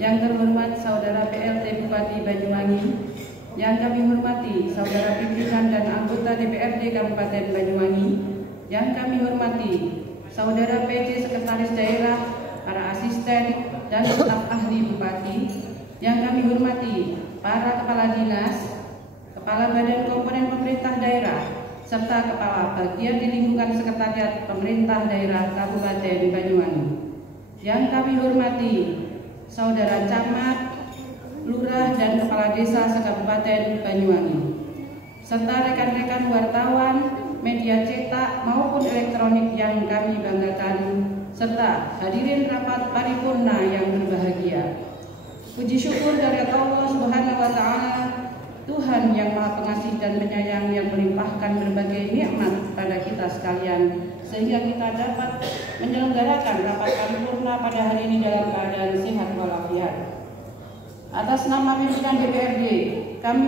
Yang terhormat Saudara PLT Bupati Banyuwangi, yang kami hormati Saudara pimpinan dan anggota DPRD Kabupaten Banyuwangi, yang kami hormati Saudara PJ Sekretaris Daerah, para asisten dan staf ahli Bupati, yang kami hormati para kepala dinas, kepala badan komponen pemerintah daerah, serta kepala bagian di lingkungan sekretariat pemerintah daerah Kabupaten Banyuwangi. Yang kami hormati Saudara Camat, Lurah dan Kepala Desa se-Kabupaten Banyuwangi, serta rekan-rekan wartawan, media cetak maupun elektronik yang kami banggakan, serta hadirin rapat paripurna yang berbahagia. Puji syukur dari Allah Subhanahu wa Ta'ala, Tuhan yang Maha Pengasih dan Penyayang, yang melimpahkan berbagai nikmat pada kita sekalian, sehingga kita dapat menyelenggarakan rapat paripurna pada hari ini dalam keadaan sehat walafiat. Atas nama pimpinan DPRD, kami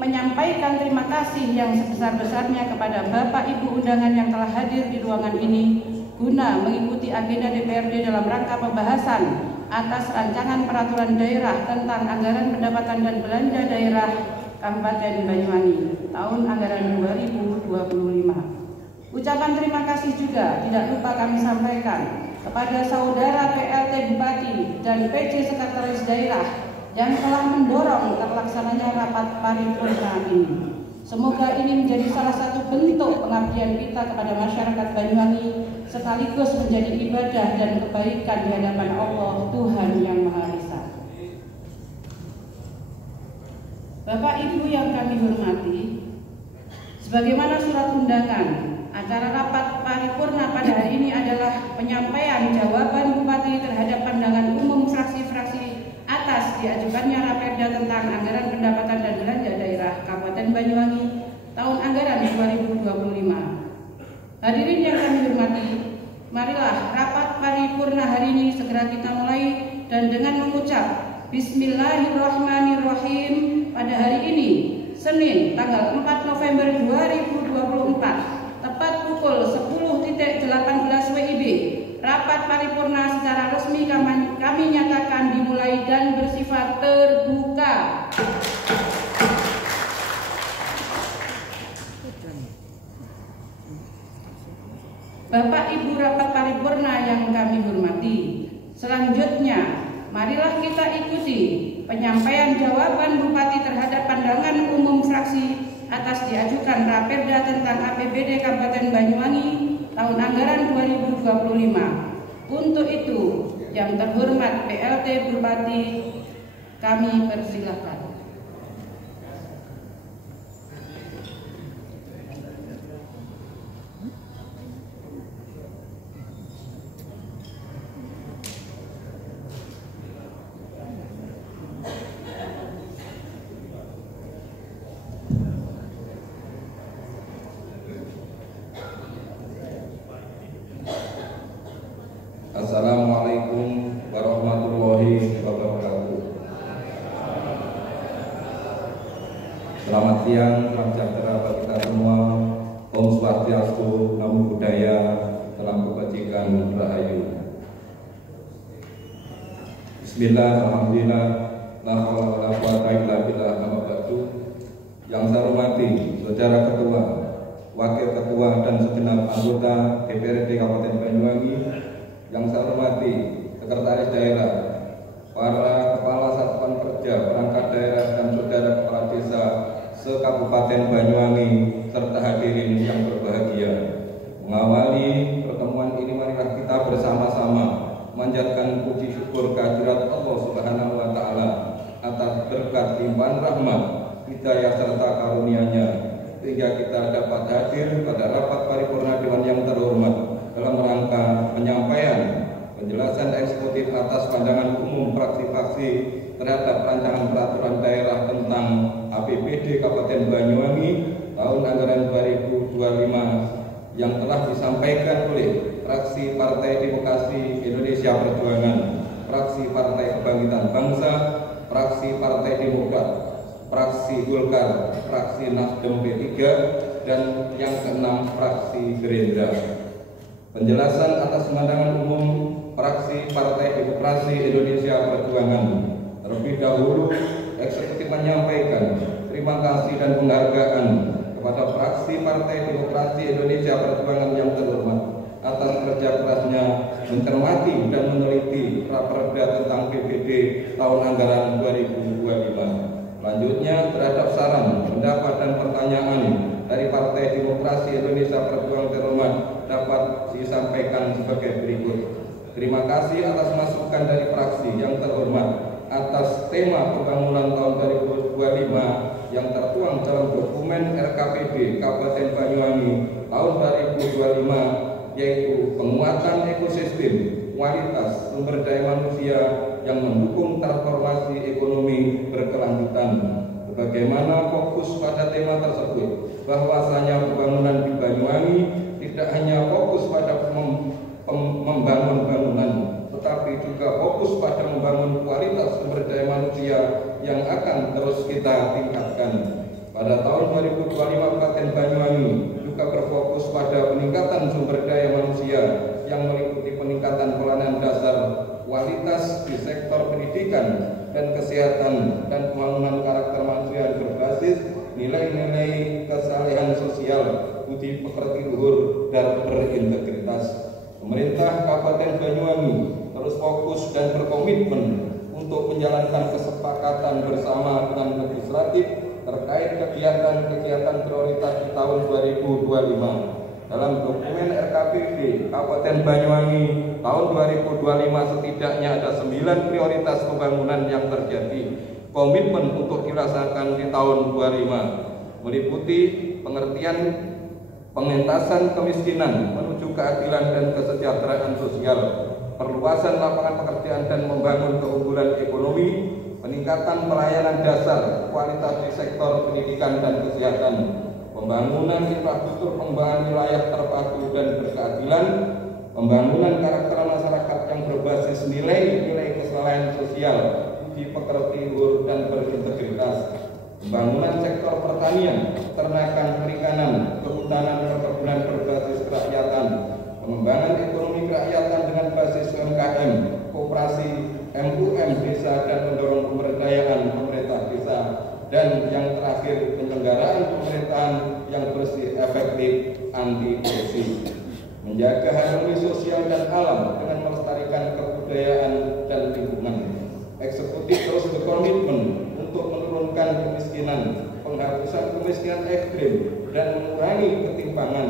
menyampaikan terima kasih yang sebesar-besarnya kepada Bapak Ibu undangan yang telah hadir di ruangan ini guna mengikuti agenda DPRD dalam rangka pembahasan atas rancangan peraturan daerah tentang anggaran pendapatan dan belanja daerah Kabupaten Banyuwangi tahun anggaran 2025. Ucapan terima kasih juga tidak lupa kami sampaikan kepada Saudara PLT Bupati dan PJ Sekretaris Daerah yang telah mendorong terlaksananya rapat paripurna ini. Semoga ini menjadi salah satu bentuk pengabdian kita kepada masyarakat Banyuwangi, sekaligus menjadi ibadah dan kebaikan di hadapan Allah Tuhan Yang Maha Esa. Bapak Ibu yang kami hormati, sebagaimana surat undangan, acara rapat paripurna pada hari ini adalah penyampaian jawaban Bupati terhadap pandangan umum fraksi-fraksi atas diajukannya Raperda tentang anggaran pendapatan dan belanja daerah Kabupaten Banyuwangi tahun anggaran 2025. Hadirin yang kami hormati, marilah rapat paripurna hari ini segera kita mulai, dan dengan mengucap Bismillahirrahmanirrahim pada hari ini, Senin tanggal 4 November 2024, tepat pukul 10.18 WIB, rapat paripurna secara resmi kami nyatakan dimulai dan bersifat terbuka. Bapak Ibu rapat paripurna yang kami hormati, selanjutnya marilah kita ikuti penyampaian jawaban Bupati terhadap pandangan umum fraksi atas diajukan Raperda tentang APBD Kabupaten Banyuwangi tahun anggaran 2025. Untuk itu, yang terhormat PLT Bupati, kami persilahkan. Assalamualaikum warahmatullahi wabarakatuh. Selamat siang, salam sejahtera bagi kita semua. Om Swastiastu, Namo Buddhaya, salam kebajikan, rahayu. Bismillah, alhamdulillah, la haula wala quwwata illa billah, nama ba'du. Yang saya hormati Saudara Ketua, Wakil Ketua dan segenap anggota DPRD Kabupaten Banyuwangi, yang saya hormati Sekretaris Daerah, para Kepala Satuan Kerja Perangkat Daerah dan Saudara Kepala Desa se-Kabupaten Banyuwangi, serta hadirin yang berbahagia. Mengawali pertemuan ini, marilah kita bersama-sama manjatkan puji syukur kehadirat Allah Subhanahu wa Ta'ala atas berkat limpahan rahmat, hidayah serta karunia-Nya, sehingga kita dapat hadir pada rapat paripurna Dewan yang terhormat dalam rangka penyampaian penjelasan eksekutif atas pandangan umum fraksi-fraksi terhadap rancangan peraturan daerah tentang APBD Kabupaten Banyuwangi tahun anggaran 2025 yang telah disampaikan oleh fraksi Partai Demokrasi Indonesia Perjuangan, fraksi Partai Kebangkitan Bangsa, fraksi Partai Demokrat, fraksi Golkar, fraksi Nasdem P3, dan yang keenam fraksi Gerindra. Penjelasan atas pandangan umum fraksi persidangan. Terlebih dahulu, eksekutif menyampaikan terima kasih dan penghargaan kepada fraksi Partai Demokrasi Indonesia Perjuangan yang terhormat atas kerja kerasnya mencermati dan meneliti Raperda tentang PBD tahun anggaran 2025. Selanjutnya, terhadap saran, pendapat dan pertanyaan dari Partai Demokrasi Indonesia Perjuangan terhormat dapat disampaikan sebagai berikut. Terima kasih atas masukan dari fraksi yang terhormat atas tema pembangunan tahun 2025 yang tertuang dalam dokumen RKPD Kabupaten Banyuwangi tahun 2025, yaitu penguatan ekosistem, kualitas sumber daya manusia yang mendukung transformasi ekonomi berkelanjutan. Sebagaimana fokus pada tema tersebut, bahwasanya pembangunan di Banyuwangi tidak hanya fokus pada membangun bangunan, tetapi juga fokus pada membangun kualitas sumber daya manusia yang akan terus kita tingkatkan. Pada tahun 2025, Kabupaten Banyuwangi juga berfokus pada peningkatan sumber daya manusia yang meliputi peningkatan pelayanan dasar, kualitas di sektor pendidikan dan kesehatan, dan pembangunan karakter manusia yang berbasis nilai-nilai kesalehan sosial, budi pekerti luhur, dan berintegritas. Pemerintah Kabupaten Banyuwangi terus fokus dan berkomitmen untuk menjalankan kesepakatan bersama dengan legislatif terkait kegiatan-kegiatan prioritas di tahun 2025. Dalam dokumen RKPD Kabupaten Banyuwangi tahun 2025 setidaknya ada 9 prioritas pembangunan yang terjadi komitmen untuk dilaksanakan di tahun 2025, meliputi pengertian pengentasan kemiskinan menuju keadilan dan kesejahteraan sosial, perluasan lapangan pekerjaan dan membangun keunggulan ekonomi, peningkatan pelayanan dasar, kualitas di sektor pendidikan dan kesehatan, pembangunan infrastruktur pengembangan wilayah terpadu dan berkeadilan, pembangunan karakter masyarakat yang berbasis nilai-nilai kesalahan sosial, budi pekerti luhur dan berintegritas, pembangunan sektor pertanian, peternakan, perikanan, kehutanan, perkebunan berbasis kerakyatan, pengembangan ekonomi kerakyatan dengan basis UMKM, koperasi, MUM desa, dan mendorong pemberdayaan pemerintah desa, dan yang terakhir penyelenggaraan pemerintahan yang bersih, efektif, anti korupsi, menjaga harmoni sosial dan alam dengan melestarikan kebudayaan dan lingkungan. Eksekutif terus berkomitmen untuk menurunkan kemiskinan, penghapusan kemiskinan ekstrim, dan mengurangi ketimpangan.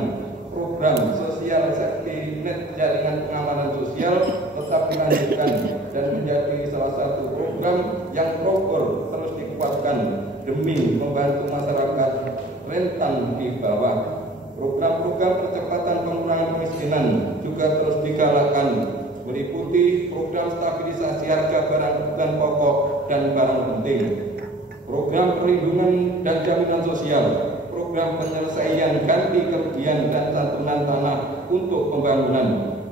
Program sosial safety net jaringan pengamanan sosial tetap dilanjutkan dan menjadi salah satu program yang proper terus dikuatkan demi membantu masyarakat rentan di bawah. Program-program percepatan pengurangan kemiskinan juga terus digalakkan, meliputi program stabilisasi harga barang kebutuhan pokok dan barang penting, program perlindungan dan jaminan sosial, program penyelesaian ganti kerugian dan santunan tanah untuk pembangunan,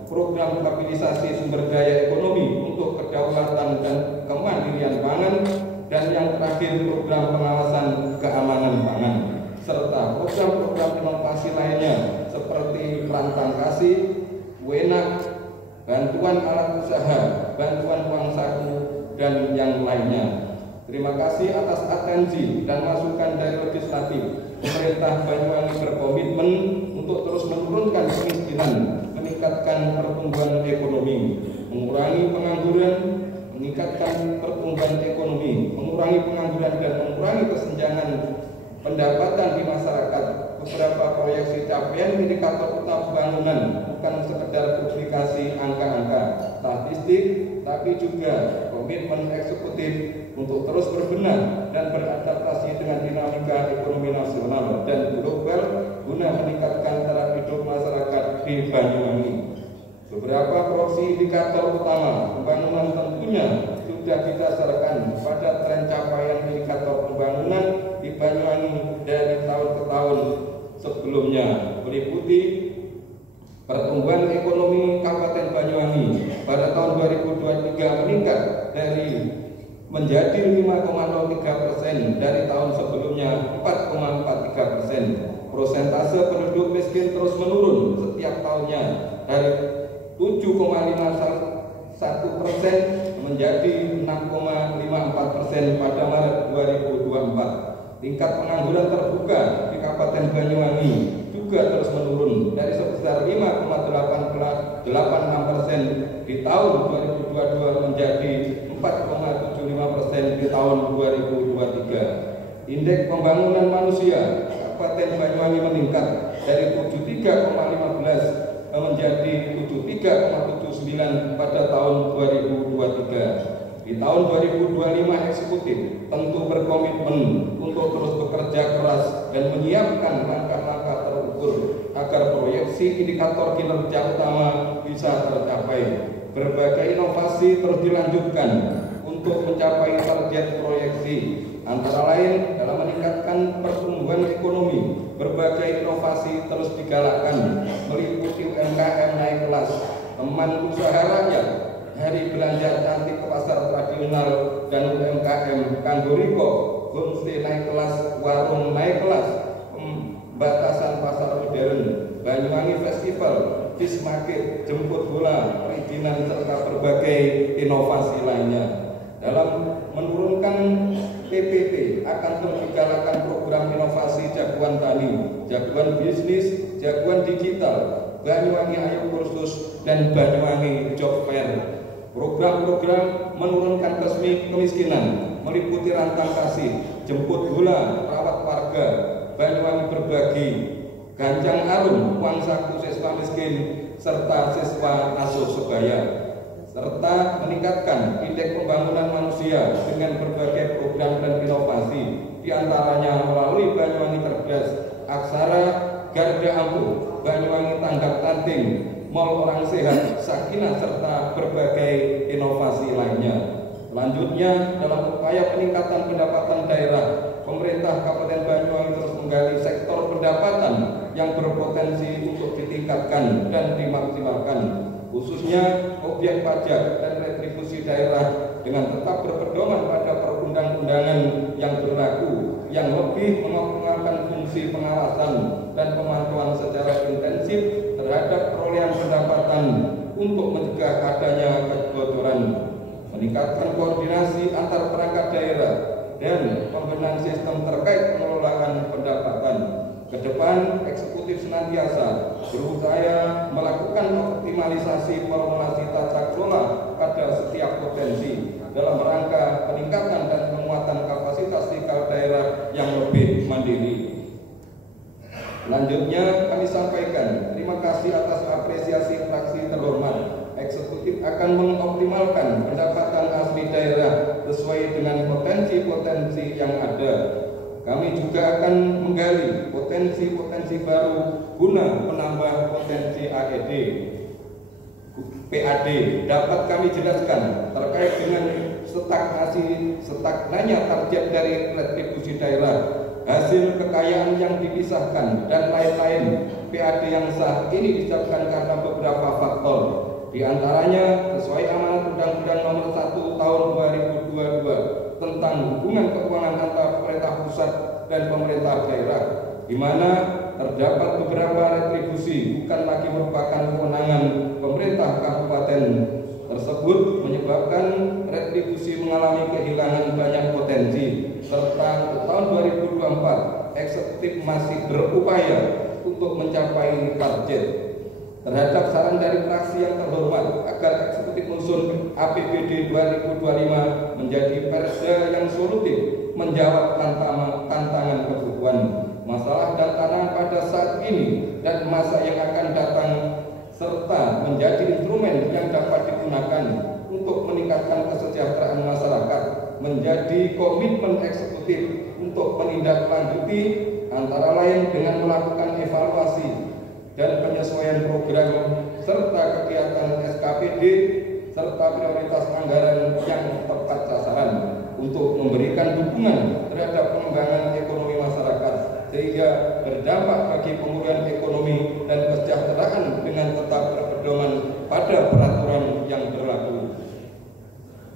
program stabilisasi sumber daya ekonomi untuk kedaulatan dan kemandirian pangan, dan yang terakhir program pengawasan keamanan pangan, serta program-program inovasi lainnya seperti perantang kasih, wenak, bantuan alat usaha, bantuan uang saku, dan yang lainnya. Terima kasih atas atensi dan masukan dari legislatif. Pemerintah Banyuwangi berkomitmen untuk terus menurunkan kemiskinan, meningkatkan pertumbuhan ekonomi, mengurangi pengangguran, meningkatkan pertumbuhan ekonomi, mengurangi pengangguran, dan mengurangi kesenjangan pendapatan di masyarakat. Beberapa proyeksi capaian indikator utama pembangunan bukan sekedar publikasi angka-angka statistik, tapi juga komitmen eksekutif untuk terus berbenah dan beradaptasi dengan dinamika ekonomi nasional dan global guna meningkatkan taraf hidup masyarakat di Banyuwangi. Beberapa proyeksi indikator utama pembangunan tentunya sudah didasarkan pada tren capaian indikator pembangunan di Banyuwangi dari tahun ke tahun sebelumnya, meliputi pertumbuhan ekonomi Kabupaten Banyuwangi pada tahun 2023 meningkat menjadi 5,03% dari tahun sebelumnya 4,43%. Persentase penduduk miskin terus menurun setiap tahunnya dari 7,51% menjadi 6,54% pada Maret 2024. Tingkat pengangguran terbuka di Kabupaten Banyuwangi juga terus menurun dari sebesar 5,86% di tahun 2022 menjadi 4,75% di tahun 2023. Indeks pembangunan manusia Kabupaten Banyuwangi meningkat dari 73,15 menjadi 73,79 pada tahun 2023. Di tahun 2025 eksekutif tentu berkomitmen untuk terus bekerja keras dan menyiapkan langkah-langkah terukur agar proyeksi indikator kinerja utama bisa tercapai. Berbagai inovasi terus dilanjutkan untuk mencapai target proyeksi, antara lain dalam meningkatkan pertumbuhan ekonomi. Berbagai inovasi terus digalakkan meliputi UMKM naik kelas, teman usaha rakyat, hari belanja cantik ke pasar tradisional dan UMKM Kangguriko, homestay naik kelas, warung naik kelas, pembatasan pasar modern, Banyuwangi Festival, fish market, jemput bola, perizinan serta berbagai inovasi lainnya. Dalam menurunkan PPT akan terus digalakan program inovasi jagoan tani, jagoan bisnis, jagoan digital, Banyuwangi Ayo Kursus, dan Banyuwangi Job Fair. Program-program menurunkan kemiskinan meliputi rantang kasih, jemput bola, rawat warga, Banyuwangi berbagi, ganjang arum, uang saku siswa miskin, serta siswa asuh sebaya, serta meningkatkan indeks pembangunan manusia dengan berbagai program dan inovasi, diantaranya melalui Banyuwangi Cerdas, Aksara, Garda Ampuh, Banyuwangi Tanggap Tanting, Mall Orang Sehat, Sakinah, serta berbagai inovasi lainnya. Selanjutnya, dalam upaya peningkatan pendapatan daerah, pemerintah Kabupaten Banyuwangi terus menggali sektor pendapatan yang berpotensi untuk ditingkatkan dan dimaksimalkan, khususnya objek pajak dan retribusi daerah dengan tetap berpedoman pada perundang-undangan yang berlaku, yang lebih mengoptimalkan fungsi pengawasan dan pemantauan secara intensif terhadap perolehan pendapatan untuk mencegah adanya kebocoran, meningkatkan koordinasi antar perangkat daerah dan pembenahan sistem terkait pengelolaan pendapatan. Ke depan, eksekutif senantiasa berusaha melakukan optimalisasi formulasi tata kelola pada setiap potensi dalam rangka peningkatan dan penguatan kapasitas fiskal daerah yang lebih mandiri. Selanjutnya kami sampaikan terima kasih atas apresiasi fraksi terhormat. Eksekutif akan mengoptimalkan pendapatan asli daerah sesuai dengan potensi-potensi yang ada. Kami juga akan menggali potensi-potensi baru guna menambah potensi AED. PAD dapat kami jelaskan terkait dengan stagnanya target dari retribusi daerah, hasil kekayaan yang dipisahkan, dan lain-lain. PAD yang sah ini disiapkan karena beberapa faktor, di antaranya sesuai amanat Undang-Undang Nomor 1 Tahun 2022 tentang hubungan keuangan antara pemerintah pusat dan pemerintah daerah, di mana terdapat beberapa retribusi bukan lagi merupakan kewenangan pemerintah kabupaten tersebut, menyebabkan retribusi mengalami kehilangan banyak potensi. Serta untuk tahun 2024 eksekutif masih berupaya untuk mencapai target. Terhadap saran dari fraksi yang terhormat agar eksekutif unsur APBD 2025 menjadi perda yang solutif menjawab tantangan kebutuhan, masalah dan tantangan pada saat ini dan masa yang akan datang, serta menjadi instrumen yang dapat digunakan untuk meningkatkan kesejahteraan masyarakat, menjadi komitmen eksekutif untuk menindaklanjuti antara lain dengan melakukan evaluasi dan penyesuaian program serta kegiatan SKPD serta prioritas anggaran yang tepat sasaran untuk memberikan dukungan terhadap pengembangan ekonomi masyarakat sehingga berdampak bagi pemulihan ekonomi dan kesejahteraan dengan tetap berpedoman pada peraturan yang berlaku.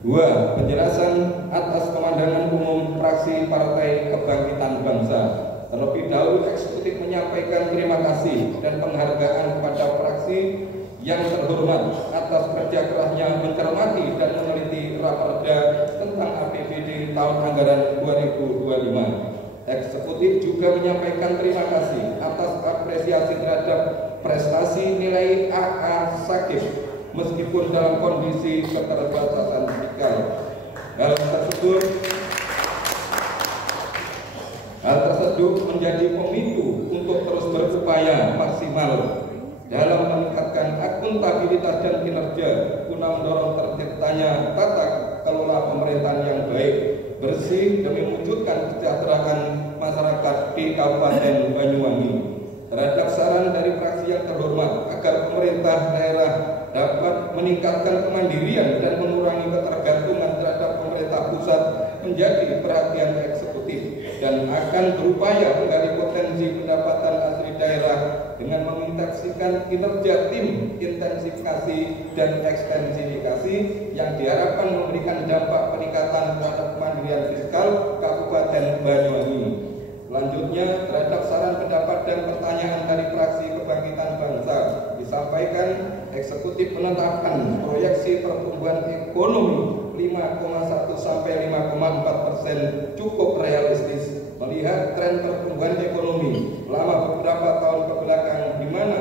2. Penjelasan atas pemandangan umum fraksi Partai Kebangkitan Bangsa. Terlebih dahulu eksekutif menyampaikan terima kasih dan penghargaan kepada fraksi yang terhormat atas kerja kerasnya mencermati dan meneliti tentang APBD tahun anggaran 2025. Eksekutif juga menyampaikan terima kasih atas apresiasi terhadap prestasi nilai AA Shakib meskipun dalam kondisi keterbatasan fiskal. Hal tersebut menjadi pemicu untuk terus berupaya maksimal dalam meningkatkan akuntabilitas dan kinerja guna mendorong terciptanya tata kelola pemerintahan yang baik, bersih demi mewujudkan kesejahteraan masyarakat di Kabupaten Banyuwangi. Terhadap saran dari fraksi yang terhormat agar pemerintah daerah dapat meningkatkan kemandirian dan mengurangi ketergantungan terhadap pemerintah pusat menjadi perhatian eksekutif dan akan berupaya menggali potensi pendapatan asli daerah dengan mengintegrasikan kinerja tim intensifikasi dan ekstensifikasi yang diharapkan memberikan dampak peningkatan terhadap kemandirian fiskal Kabupaten Banyuwangi. Selanjutnya, terhadap saran pendapat dan pertanyaan dari fraksi Kebangkitan Bangsa, disampaikan eksekutif menetapkan proyeksi pertumbuhan ekonomi 5,1 sampai 5,4% cukup realistis melihat tren pertumbuhan ekonomi selama beberapa tahun kebelakang, di mana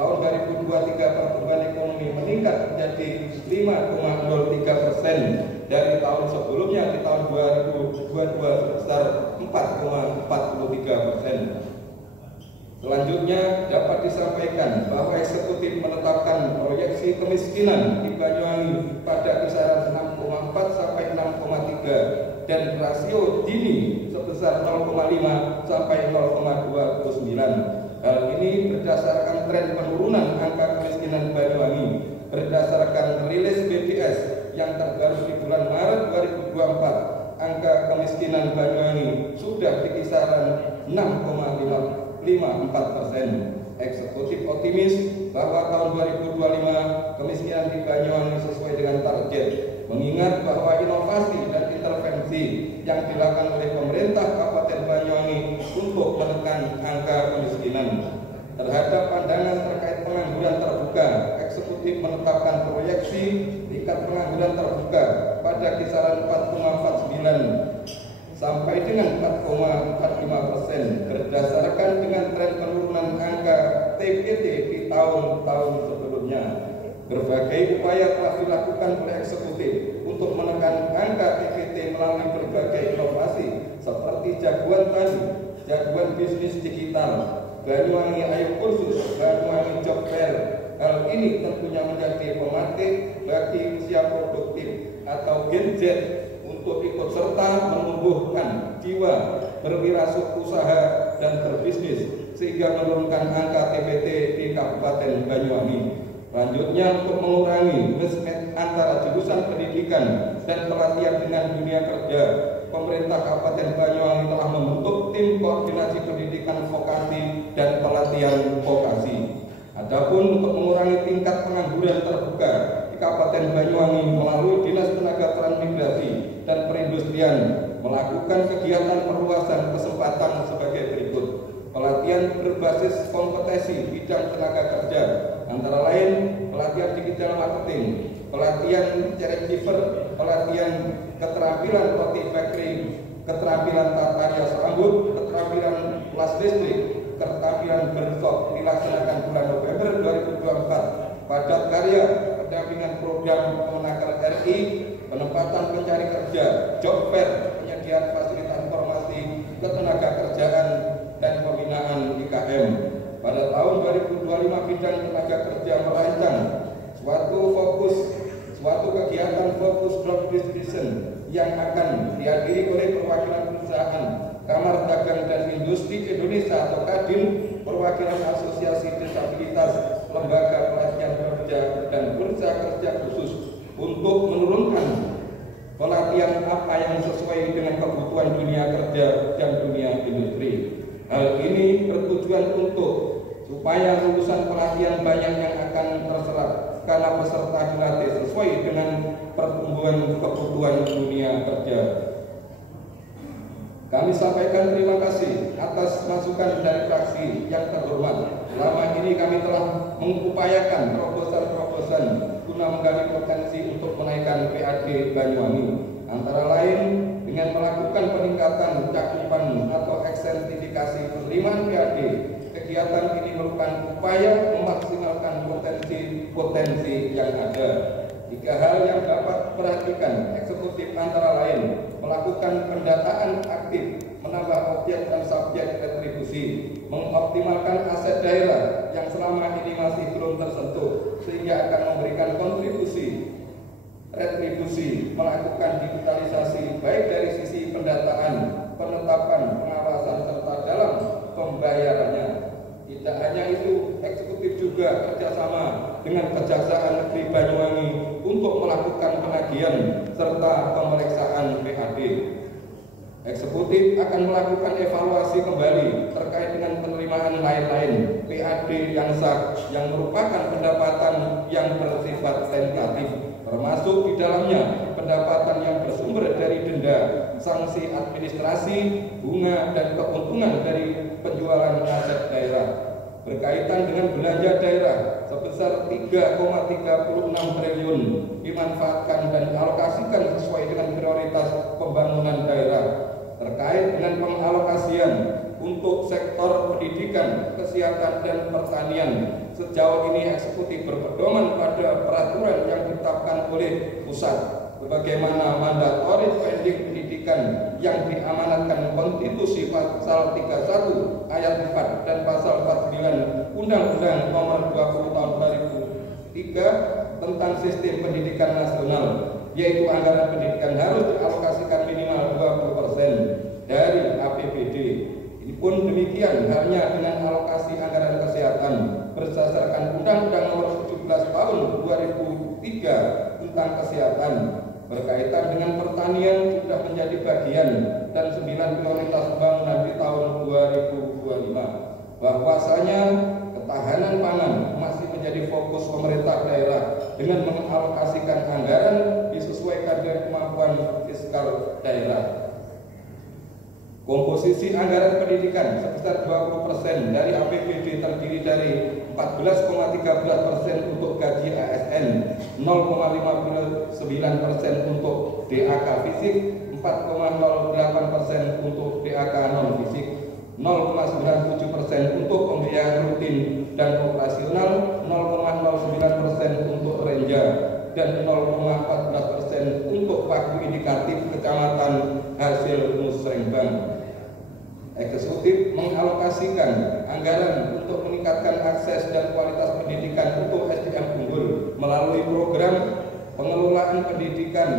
tahun 2023 pertumbuhan ekonomi meningkat menjadi 5,03% dari tahun sebelumnya di tahun 2022 sebesar 4,43%. Selanjutnya dapat disampaikan bahwa eksekutif menetapkan proyeksi kemiskinan di Banyuwangi pada kisaran 6,4 sampai 6,3 dan rasio Gini sebesar 0,5 sampai 0,29. Hal ini berdasarkan tren penurunan angka kemiskinan Banyuwangi berdasarkan rilis BPS yang terbaru di bulan Maret 2024. Angka kemiskinan Banyuwangi sudah di kisaran 6,54%. Eksekutif optimis bahwa tahun 2025 kemiskinan di Banyuwangi sesuai dengan target, mengingat bahwa inovasi dan intervensi yang dilakukan oleh pemerintah Kabupaten Banyuwangi untuk menekan angka kemiskinan. Terhadap pandangan terkait pengangguran terbuka, eksekutif menetapkan proyeksi tingkat pengangguran terbuka pada kisaran 4,49 sampai dengan 4,45% berdasarkan dengan tren penurunan angka TPT di tahun-tahun sebelumnya. Berbagai upaya telah dilakukan oleh eksekutif untuk menekan angka TPT melalui berbagai inovasi seperti jagoan tani, jagoan bisnis digital, Banyuwangi Ayo Kursus, Banyuwangi Job Fair. Hal ini tentunya menjadi pematik bagi usia produktif atau Gen Z untuk ikut serta menumbuhkan jiwa berwirausaha dan berbisnis sehingga menurunkan angka TPT di Kabupaten Banyuwangi. Selanjutnya, untuk mengurangi mismatch antara jurusan pendidikan dan pelatihan dengan dunia kerja, pemerintah Kabupaten Banyuwangi telah membentuk tim koordinasi pendidikan vokasi dan pelatihan vokasi. Adapun untuk mengurangi tingkat pengangguran terbuka di Kabupaten Banyuwangi melalui Dinas Tenaga Transmigrasi dan Perindustrian melakukan kegiatan perluasan kesempatan sebagai berikut. Pelatihan berbasis kompetensi bidang tenaga kerja, antara lain pelatihan digital marketing, pelatihan caregiver, pelatihan keterampilan roti factory, keterampilan tata rias rambut, keterampilan kelas listrik, keterampilan bershop dilaksanakan bulan November 2024. Padat karya, pendampingan program Kemenaker RI, penempatan pencari kerja, job fair, penyediaan fasilitas informasi ketenaga kerjaan dan pembinaan IKM. Pada tahun 2025 bidang tenaga kerja merancang suatu kegiatan fokus job distribution yang akan dihadiri oleh perwakilan perusahaan, Kamar Dagang dan Industri Indonesia atau Kadin, perwakilan Asosiasi Disabilitas, Lembaga Pelatihan Kerja dan Bursa Kerja Khusus untuk menurunkan pelatihan apa yang sesuai dengan kebutuhan dunia kerja dan dunia industri. Hal ini bertujuan untuk supaya lulusan pelatihan banyak yang akan terserap karena peserta dilatih sesuai dengan pertumbuhan kebutuhan dunia kerja. Kami sampaikan terima kasih atas masukan dari fraksi yang terhormat. Selama ini kami telah mengupayakan terobosan-terobosan guna menggali potensi untuk menaikkan PAD Banyuwangi. antara lain dengan melakukan peningkatan cakupan atau ekstensifikasi penerimaan PAD. Kegiatan ini merupakan upaya memaksimalkan potensi yang ada. 3 hal yang dapat diperhatikan eksekutif antara lain melakukan pendataan aktif, menambah objek dan subjek retribusi, mengoptimalkan aset daerah yang selama ini masih belum tersentuh sehingga akan memberikan kontribusi retribusi, melakukan digitalisasi baik dari sisi pendataan, penetapan, pengawasan serta dalam pembayarannya. Tidak hanya itu, eksekutif juga kerjasama dengan Kejaksaan Negeri Banyuwangi untuk melakukan penagihan serta pemeriksaan PAD. Eksekutif akan melakukan evaluasi kembali terkait dengan penerimaan lain-lain PAD yang sah yang merupakan pendapatan yang bersifat tentatif, termasuk di dalamnya pendapatan yang bersumber dari denda, sanksi administrasi, bunga, dan keuntungan dari penjualan aset daerah. Berkaitan dengan belanja daerah sebesar 3,36 triliun dimanfaatkan dan dialokasikan sesuai dengan prioritas pembangunan daerah. Terkait dengan pengalokasian untuk sektor pendidikan, kesehatan, dan pertanian, sejauh ini eksekutif berpedoman pada peraturan yang ditetapkan oleh pusat sebagaimana mandatory spending pendidikan yang diamanatkan Konstitusi Pasal 31 Ayat 4 dan Pasal 49 Undang-Undang Nomor 20 Tahun 2003 tentang Sistem Pendidikan Nasional, yaitu anggaran pendidikan harus dialokasikan minimal 20% dari APBD. Ini pun demikian halnya dengan alokasi anggaran kesehatan berdasarkan Undang-Undang Nomor 17 Tahun 2003 tentang kesehatan. Berkaitan dengan pertanian sudah menjadi bagian dan 9 prioritas pembangunan di tahun 2025. Bahwasanya ketahanan pangan masih menjadi fokus pemerintah daerah dengan mengalokasikan anggaran disesuaikan dengan kemampuan fiskal daerah. Komposisi anggaran pendidikan sebesar 20% dari APBD terdiri dari 14,13% untuk gaji ASN, 0,59% untuk DAK fisik, 4,08% untuk DAK non fisik, 0,97% untuk pembiayaan rutin dan operasional, 0,09% untuk renja, dan 0,14% untuk pagu indikatif kecamatan hasil musrengbang. Eksekutif mengalokasikan anggaran untuk meningkatkan akses dan kualitas pendidikan untuk SDM unggul melalui program pengelolaan pendidikan,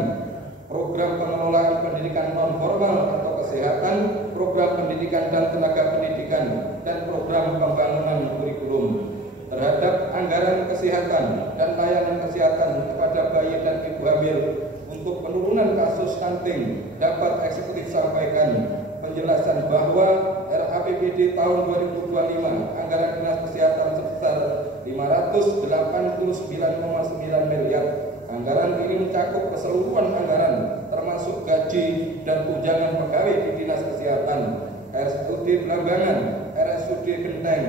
program pengelolaan pendidikan non formal atau kesehatan, program pendidikan dan tenaga pendidikan, dan program pembangunan kurikulum. Terhadap anggaran kesehatan dan layanan kesehatan kepada bayi dan ibu hamil untuk penurunan kasus stunting dapat eksekutif sampaikan penjelasan bahwa RAPBD tahun 2025 anggaran dinas kesehatan sebesar 589,9 miliar. Anggaran ini mencakup keseluruhan anggaran termasuk gaji dan tunjangan pegawai di dinas kesehatan, RSUD Belambangan, RSUD Genteng,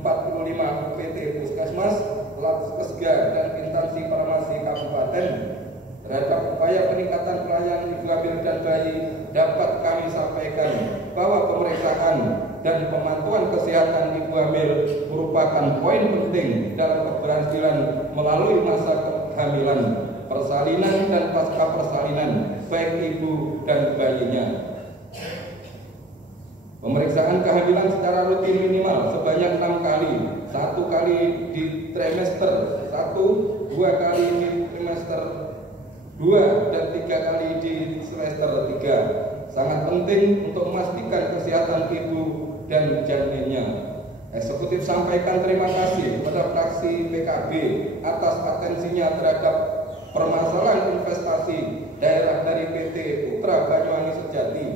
45 UPT Puskesmas, Laskesga, dan instansi farmasi kabupaten. Terhadap upaya peningkatan pelayanan ibu hamil dan bayi dapat kami sampaikan bahwa pemeriksaan dan pemantauan kesehatan ibu hamil merupakan poin penting dalam keberhasilan melalui masa kehamilan, persalinan, dan pasca persalinan baik ibu dan bayinya. Pemeriksaan kehamilan secara rutin minimal sebanyak 6 kali, 1 kali di trimester 1, 2 kali di trimester 2, dan 3 kali di semester 3. Sangat penting untuk memastikan kesehatan ibu dan janinnya. Eksekutif sampaikan terima kasih kepada fraksi PKB atas atensinya terhadap permasalahan investasi daerah dari PT Putra Banyuwangi Sejati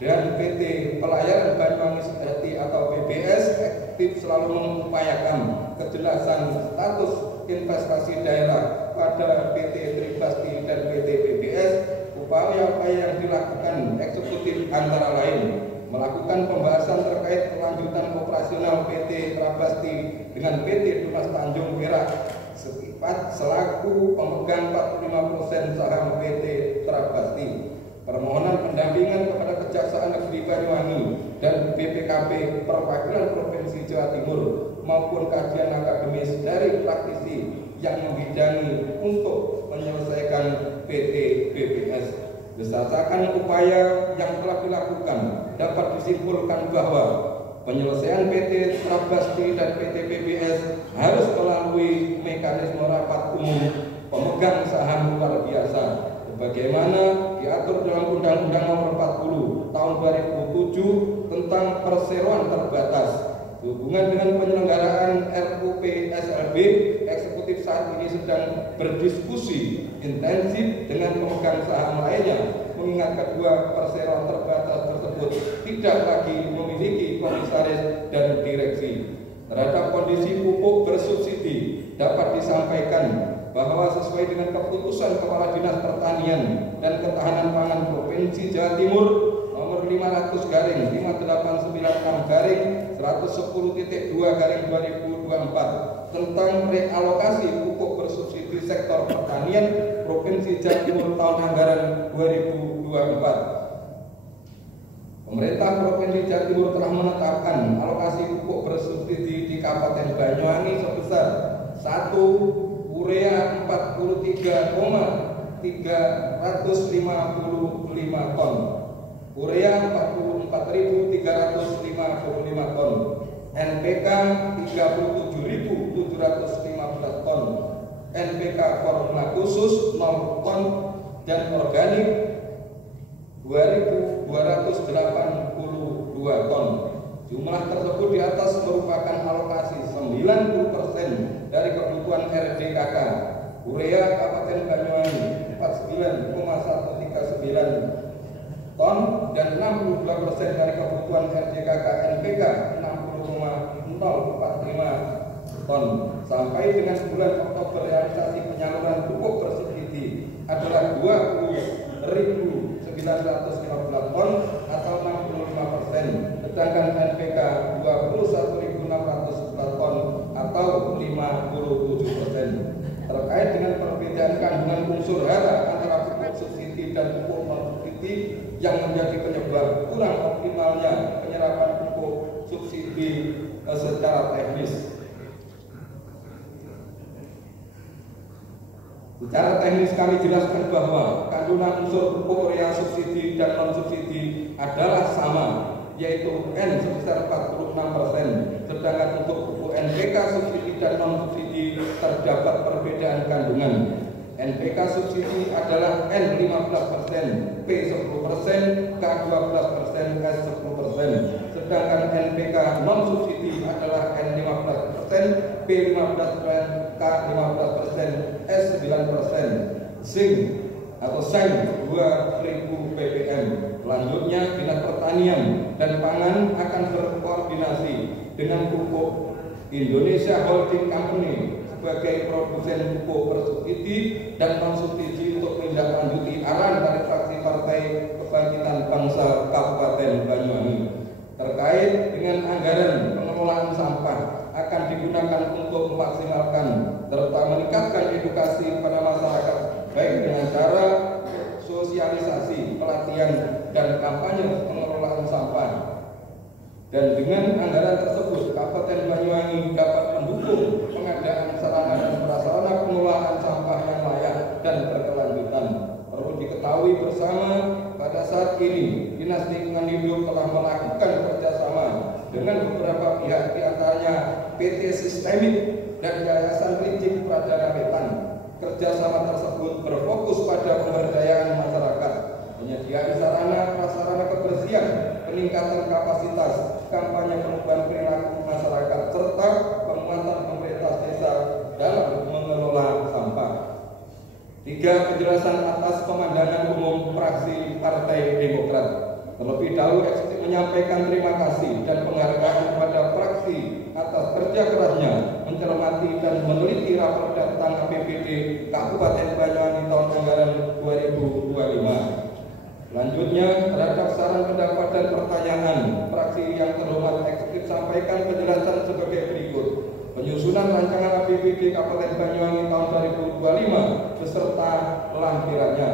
dan PT Pelayaran Banyuwangi Sejati atau PBS. Eksekutif selalu mengupayakan kejelasan status investasi daerah pada PT Tribasti dan PT PBS. Upaya-upaya yang dilakukan eksekutif antara lain melakukan pembahasan terkait kelanjutan operasional PT Tribasti dengan PT Dumas Tanjung Perak Sekipat selaku pemegang 45% saham PT Tribasti. permohonan pendampingan kepada Kejaksaan Negeri Banyuwangi dan BPKP Perwakilan Provinsi Jawa Timur maupun kajian akademis dari praktisi yang membidangi untuk menyelesaikan PT BPS. Berdasarkan upaya yang telah dilakukan, dapat disimpulkan bahwa penyelesaian PT Trabasti dan PT BPS harus melalui mekanisme rapat umum pemegang saham luar biasa sebagaimana diatur dalam Undang-Undang Nomor 40 Tahun 2007 tentang perseroan terbatas. Sehubungan dengan penyelenggaraan RUP SLB, eksekutif saat ini sedang berdiskusi intensif dengan pemegang saham lainnya, mengingat kedua perseroan terbatas tersebut tidak lagi memiliki komisaris dan direksi. Terhadap kondisi pupuk bersubsidi dapat disampaikan bahwa sesuai dengan keputusan Kepala Dinas Pertanian dan Ketahanan Pangan Provinsi Jawa Timur nomor 500/110.2/2024 tentang realokasi pupuk bersubsidi sektor pertanian Provinsi Jawa Timur tahun anggaran 2024. Pemerintah Provinsi Jawa Timur telah menetapkan alokasi pupuk bersubsidi di Kabupaten Banyuwangi sebesar 1 urea 43,355 ton, urea 44.355 ton, NPK 37.715 ton, NPK formula khusus 0 ton, dan organik 2.282 ton. Jumlah tersebut di atas merupakan alokasi 90% dari kebutuhan RDKK. Urea Kabupaten Banyuwangi 49,139 ton dan 62% dari kebutuhan RDKK NPK 60,045 ton. Sampai dengan bulan Oktober realisasi penyaluran pupuk bersubsidi adalah 20.915 ton atau 65%, sedangkan NPK 21.611 ton atau 57%. Terkait dengan perbedaan kandungan unsur hara antara pupuk subsidi dan pupuk non-subsidi yang menjadi penyebab kurang optimalnya penyerapan pupuk subsidi secara teknis. Secara teknis kami jelaskan bahwa kandungan unsur pupuk urea subsidi dan non-subsidi adalah sama, yaitu N sebesar 46%, sedangkan untuk pupuk NPK subsidi dan non-subsidi terdapat perbedaan kandungan. NPK subsidi adalah N 15%, P 10%, K 12%, S 10%, sedangkan NPK non-subsidi adalah N 15%, P 15%, K 15%, S 9%, Zink atau Seng 2000 ppm. Selanjutnya, Dinas Pertanian dan Pangan akan berkoordinasi dengan Pupuk Indonesia Holding Company sebagai produsen pupuk bersubsidi dan non-subsidi untuk menindaklanjuti arahan dari fraksi Partai Kebangkitan Bangsa Kabupaten Banyuwangi. Terkait dengan anggaran pengelolaan sampah akan digunakan untuk memaksimalkan serta meningkatkan edukasi kepada masyarakat, baik dengan cara sosialisasi, pelatihan, dan kampanye pengelolaan sampah. Dan dengan anggaran tersebut, Kabupaten Banyuwangi dapat mendukung pengadaan sarana dan prasarana pengelolaan sampah yang layak dan berkelanjutan. Perlu diketahui bersama, pada saat ini Dinas Lingkungan Hidup telah melakukan kerjasama dengan beberapa pihak, diantaranya PT Sistemik dan Yayasan Licin Pradana Wetan. Kerjasama tersebut berfokus pada pemberdayaan masyarakat, penyediaan sarana prasarana kebersihan, peningkatan kapasitas, kampanye perubahan perilaku masyarakat, serta penguatan pemerintah desa dalam mengelola sampah. 3. Penjelasan atas pemandangan umum fraksi Partai Demokrat. Terlebih dahulu, eksekutif menyampaikan terima kasih dan penghargaan kepada fraksi atas kerja kerasnya mencermati dan meneliti rapor tentang APBD Kabupaten Banyuwangi tahun anggaran 2025. Selanjutnya, terhadap saran, pendapat, dan pertanyaan fraksi yang terhormat, eksekutif sampaikan penjelasan sebagai berikut. Penyusunan rancangan APBD Kabupaten Banyuwangi tahun 2025 beserta lampirannya.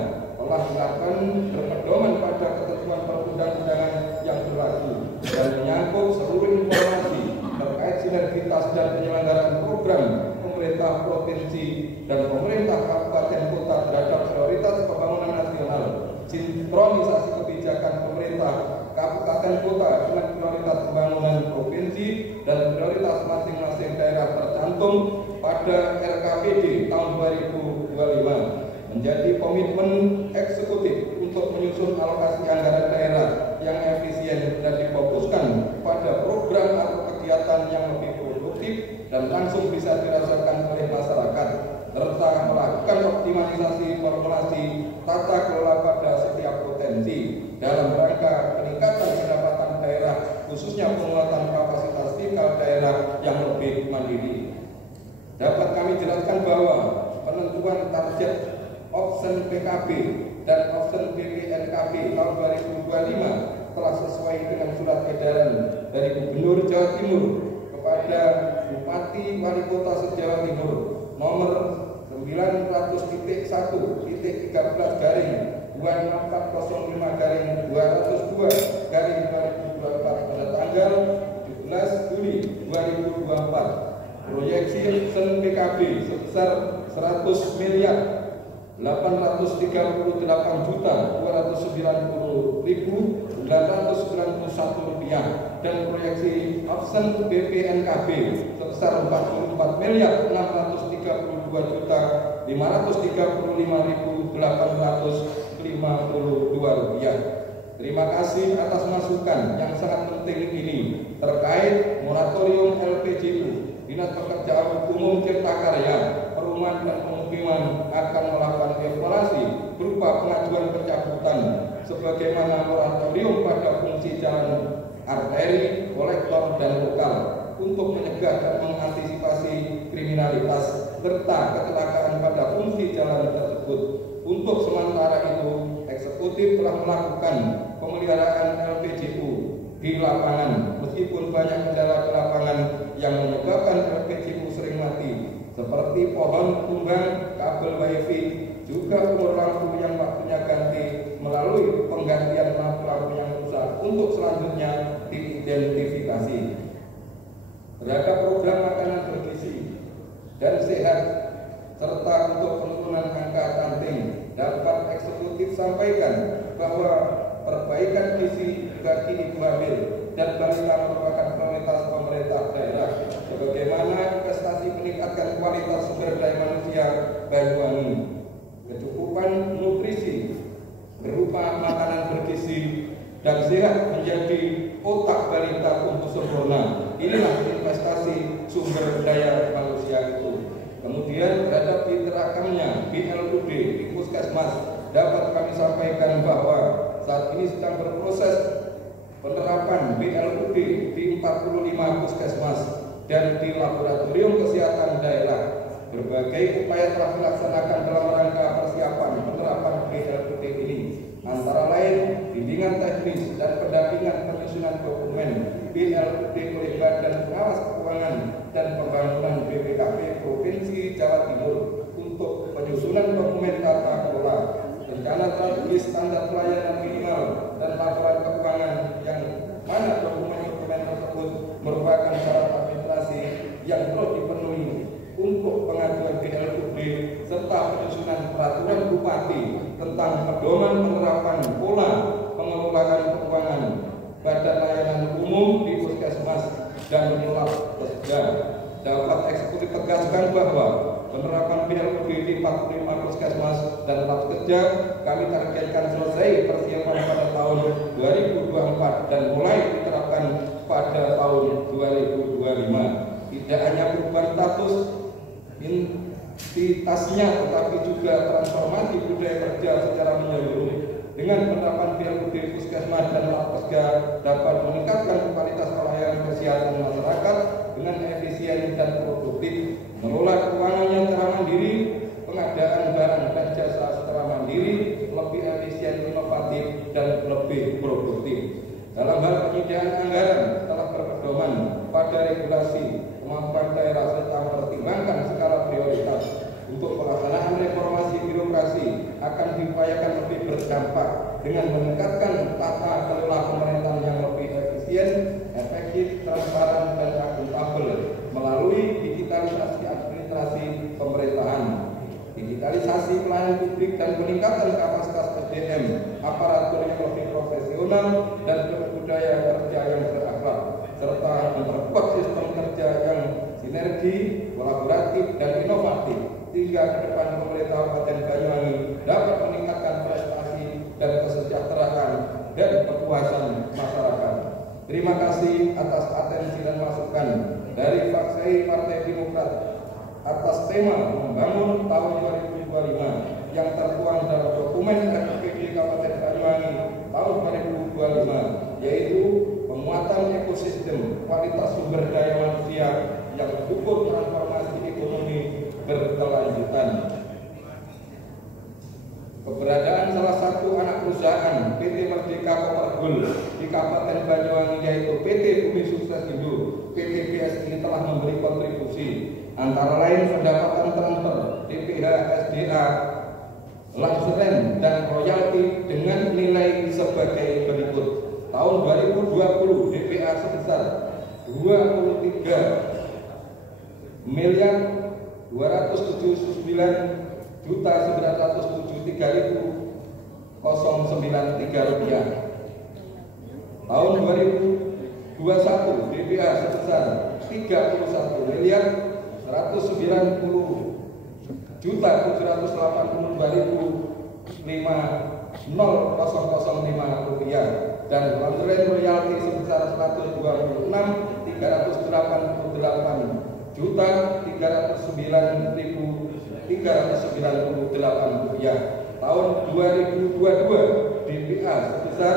telah dilakukan berpedoman pada ketentuan perundang-undangan yang berlaku dan menyangkut seluruh informasi terkait sinergitas dan penyelenggaraan program pemerintah provinsi dan pemerintah kabupaten kota terhadap prioritas pembangunan nasional, sinkronisasi kebijakan pemerintah kabupaten kota dengan prioritas pembangunan provinsi dan prioritas masing-masing daerah tercantum pada RKPD tahun 2025 menjadi komitmen eksekutif untuk menyusun alokasi anggaran daerah yang efisien dan difokuskan pada program atau kegiatan yang lebih produktif dan langsung bisa dirasakan oleh masyarakat, serta melakukan optimalisasi formulasi tata kelola pada setiap potensi dalam rangka peningkatan pendapatan daerah, khususnya penguatan kapasitas fiskal daerah yang lebih mandiri. Dapat kami jelaskan bahwa penentuan target option PKB dan option BPNKB tahun 2025 telah sesuai dengan surat edaran dari Gubernur Jawa Timur kepada Bupati Wali Kota se-Jawa Timur nomor 900.1/24/26402/2024 pada tanggal 17 Juli 2024. Proyeksi option PKB sebesar 100 miliar 838.290.991 rupiah dan proyeksi option BPNKB sebesar 44 miliar 632.535.852 rupiah. Terima kasih atas masukan yang sangat penting ini terkait moratorium LPJU. Dinas Pekerjaan Umum Cipta Karya, Perumahan dan Pemukiman akan melakukan evaluasi berupa pengajuan pencabutan sebagaimana moratorium pada fungsi jalan arteri, kolektor, dan lokal untuk mencegah dan mengantisipasi kriminalitas serta kecelakaan pada fungsi jalan tersebut. Untuk sementara itu, eksekutif telah melakukan pemeliharaan LPJU di lapangan, meskipun banyak kendala di lapangan yang menyebabkan LPJU sering mati, seperti pohon tumbang, kabel wifi, juga umur lampu yang waktunya ganti melalui penggantian lampu yang rusak untuk selanjutnya diidentifikasi. Terhadap program makanan bergizi dan sehat serta untuk penurunan angka stunting, dapat eksekutif sampaikan bahwa perbaikan gizi bagi ibu hamil dan balita merupakan prioritas pemerintah daerah, sebagaimana investasi meningkatkan kualitas sumber daya manusia Banyuwangi. Kecukupan nutrisi berupa makanan bergizi dan sehat menjadi otak balita tumbuh sempurna. Inilah investasi sumber daya manusia itu. Kemudian terhadap diterakamnya BLUD di Puskesmas, dapat kami sampaikan bahwa saat ini sedang berproses penerapan BLUD di 45 puskesmas dan di laboratorium kesehatan daerah. Berbagai upaya telah dilaksanakan dalam rangka persiapan penerapan BLUD ini, antara lain bimbingan teknis dan pendampingan penyusunan dokumen BLUD oleh Badan Pengawas Keuangan dan Pembangunan BPKP Provinsi Jawa Timur untuk penyusunan dokumen tata kelola, rencana strategis standar pelayanan minimal dan laporan keuangan yang mana dokumen-dokumen tersebut merupakan syarat administrasi yang perlu dipenuhi untuk pengajuan BLUD serta penyusunan peraturan bupati tentang pedoman penerapan pola pengelolaan keuangan badan layanan umum di puskesmas dan lab pesga. Dapat eksekutif tegaskan bahwa penerapan BLUD di 45 puskesmas dan lab kerja kami targetkan selesai persiapan pada tahun 2024 dan mulai diterapkan pada tahun 2025. Tidak hanya perubahan status entitasnya, tetapi juga transformasi budaya kerja secara menyeluruh. Dengan penerapan BLUD puskesmas dan lab kerja dapat meningkatkan kualitas pelayanan kesehatan masyarakat dengan efisien dan produktif, mengelola keuangannya secara mandiri, pengadaan barang dan jasa secara mandiri, lebih efisien, inovatif, dan lebih produktif. Dalam hal penyediaan anggaran telah berpedoman pada regulasi kemampuan daerah serta mempertimbangkan skala prioritas untuk pelaksanaan reformasi birokrasi akan diupayakan lebih berdampak dengan meningkatkan tata kelola pemerintahan yang lebih efisien, efektif, transparan, dan akuntabel melalui digitalisasi administrasi pemerintahan, digitalisasi pelayanan publik, dan peningkatan kapasitas SDM, aparatur yang lebih profesional dan berbudaya kerja yang berakhlak, serta memperkuat sistem kerja yang sinergi, kolaboratif, dan inovatif, sehingga ke depan pemerintah Kabupaten Banyuwangi dapat meningkatkan prestasi dan kesejahteraan dan kepuasan masyarakat. Terima kasih atas atensi dan masukan dari fraksi Partai Demokrat atas tema membangun tahun 2025 yang tertuang dalam dokumen RPJMD Kabupaten Banyuwangi tahun 2025, yaitu penguatan ekosistem, kualitas sumber daya manusia yang mendukung transformasi ekonomi berkelanjutan. Keberadaan salah satu anak perusahaan PT Merdeka Copper Gold di Kabupaten Banyuwangi, yaitu PT Bumi Sukses Indo, PT BSI, telah memberi kontribusi antara lain pendapatan transfer, DPH, SDA, langseren, dan royalti dengan nilai sebagai berikut. Tahun 2020 DPA sebesar 23.973.093 rupiah. Tahun 2021 DPA sebesar 31.782.505 rupiah, dan langseren royalti sebesar 126.309.398 rupiah. Tahun 2022 DPA sebesar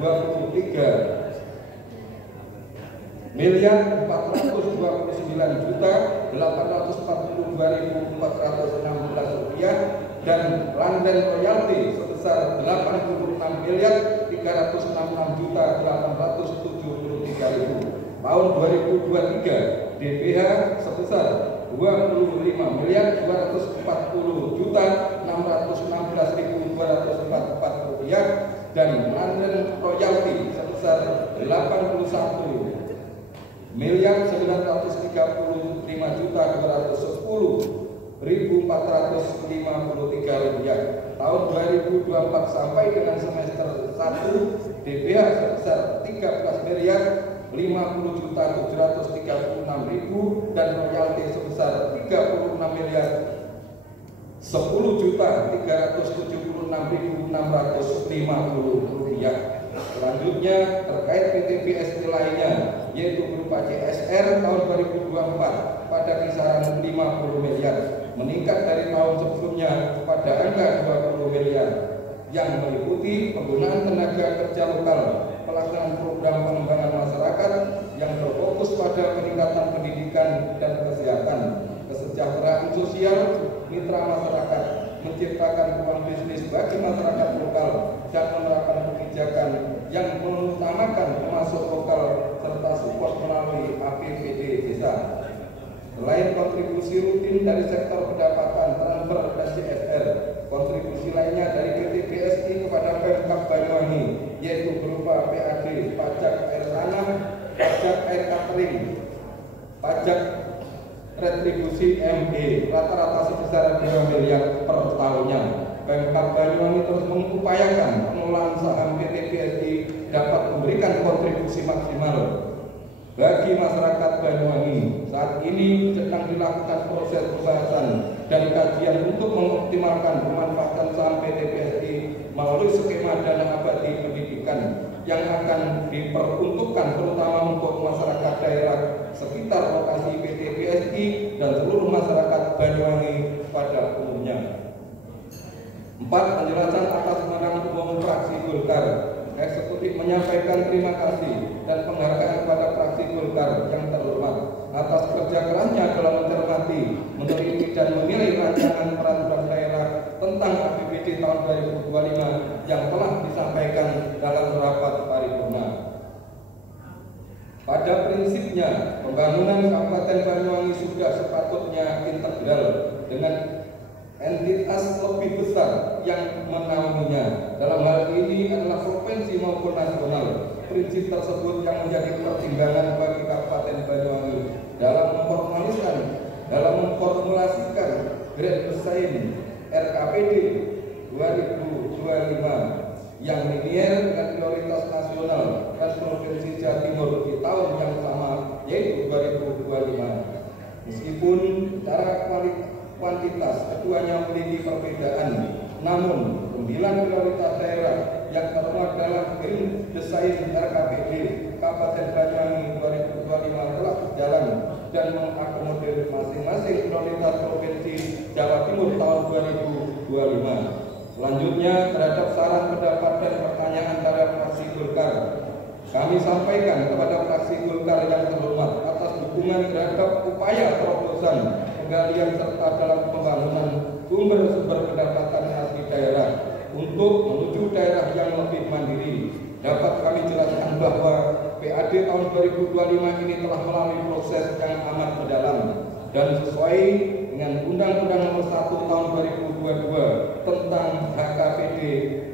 23.429.842.416 rupiah, dan landen royalti sebesar 86.366.873.000. Tahun 2023 DPH sebesar 25.240.616.244 rupiah, dan landen royalti sebesar 81.095.210.453 rupiah. Tahun 2024 sampai dengan semester 1 DPH sebesar 13.050.736.000 dan royalti sebesar 36.10.376.650 rupiah. Selanjutnya terkait PT BSI lainnya, yaitu berupa CSR tahun 2024 pada kisaran 50 miliar, meningkat dari tahun sebelumnya pada angka 20 miliar, yang meliputi penggunaan tenaga kerja lokal, pelaksanaan program pengembangan masyarakat yang berfokus pada peningkatan pendidikan dan kesehatan, kesejahteraan sosial, mitra masyarakat, menciptakan peluang bisnis bagi masyarakat lokal, dan menerapkan kebijakan yang mengutamakan pemasok lokal serta support melalui APBD desa. Selain kontribusi rutin dari sektor pendapatan, transfer, dan CSR, kontribusi lainnya dari PT BSI kepada Pemkab Banyuwangi, yaitu berupa PAD, pajak air tanah, pajak air catering, pajak retribusi ME, rata-rata sebesar 2 miliar per tahunnya. Pemkab Banyuwangi terus mengupayakan pengelolaan saham PT BSI dapat memberikan kontribusi maksimal bagi masyarakat Banyuwangi. Saat ini sedang dilakukan proses pembahasan dan kajian untuk mengoptimalkan pemanfaatan saham PT BSI melalui skema dana abadi pendidikan yang akan diperuntukkan terutama untuk masyarakat daerah sekitar lokasi PT BSI dan seluruh masyarakat Banyuwangi pada umumnya. 4. Penjelasan atas pemenang umum fraksi Golkar. Eksekutif menyampaikan terima kasih dan penghargaan kepada fraksi Golkar yang terhormat atas kerja kerasnya dalam mencermati, meneliti, dan memilih rancangan peraturan daerah tentang APBD tahun 2025 yang telah disampaikan dalam rapat paripurna. Pada prinsipnya, pembangunan Kabupaten Banyuwangi sudah sepatutnya integral dengan entitas lebih besar yang menaunginya. Dalam hal ini adalah provinsi maupun nasional. Prinsip tersebut yang menjadi pertimbangan bagi Kabupaten Banyuwangi dalam memformulasikan Grand Design RKPD 2025 yang linear dengan prioritas nasional dan Provinsi Jawa Timur di tahun yang sama, yaitu 2025. Meskipun secara kuantitas keduanya memiliki perbedaan, namun 9 prioritas daerah yang termuat dalam Green Design RKPD Kabupaten Banyuwangi 2025 telah berjalan dan mengakomodir masing-masing prioritas Provinsi Jawa Timur tahun 2025. Selanjutnya, terhadap saran, pendapat, dan pertanyaan dari fraksi Golkar, kami sampaikan kepada fraksi Golkar yang terhormat atas dukungan terhadap upaya terobosan penggalian serta dalam pembangunan sumber-sumber pendapatan asli daerah untuk menuju daerah yang lebih mandiri. Dapat kami jelaskan bahwa PAD tahun 2025 ini telah melalui proses yang amat mendalam dan sesuai dengan Undang-Undang Nomor 1 Tahun 2022 tentang HKPD,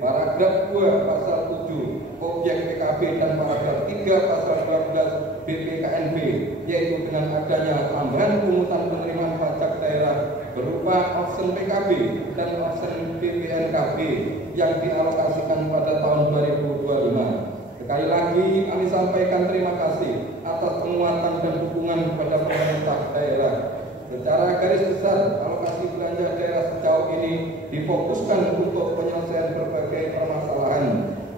paragraf 2 pasal 7 objek PKB dan paragraf 3 pasal 12 BPKNB, yaitu dengan adanya tambahan pungutan penerimaan pajak daerah berupa option PKB dan option BPNKB yang dialokasikan pada tahun 2025. Sekali lagi kami sampaikan terima kasih atas penguatan dan dukungan kepada pemerintah daerah. Secara garis besar, alokasi belanja daerah sejauh ini difokuskan untuk penyelesaian berbagai permasalahan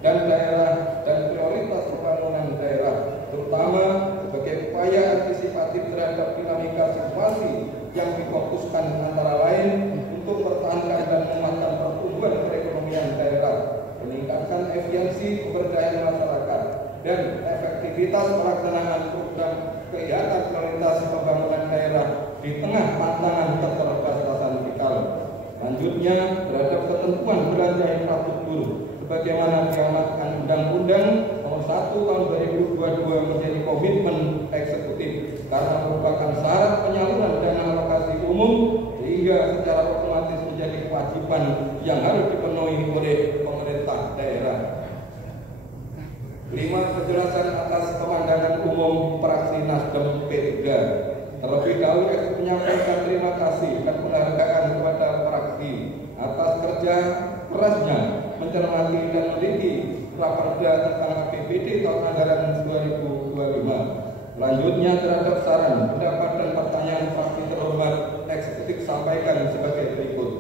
dan daerah dan prioritas pembangunan daerah, terutama sebagai upaya antisipatif terhadap dinamika situasi yang difokuskan antara lain untuk mempertahankan dan menguatkan pertumbuhan perekonomian daerah, meningkatkan efisiensi pemberdayaan masyarakat, dan efektivitas pelaksanaan program kegiatan prioritas pembangunan daerah di tengah tantangan keterbatasan fiskal. Selanjutnya, terhadap ketentuan belanja infrastruktur sebagaimana diamanatkan Undang-Undang Nomor 1 Tahun 2022 menjadi komitmen eksekutif karena merupakan syarat penyaluran dana alokasi umum sehingga secara otomatis menjadi kewajiban yang harus dipenuhi oleh pemerintah daerah. 5. Penjelasan atas pemandangan umum fraksi Nasdem P3. Terlebih dahulu saya menyampaikan terima kasih dan penghargaan kepada fraksi atas kerja kerasnya mencermati dan meneliti raperda tentang APBD tahun anggaran 2025. Selanjutnya, terhadap saran, pendapat, dan pertanyaan fraksi terhormat eksekutif sampaikan sebagai berikut.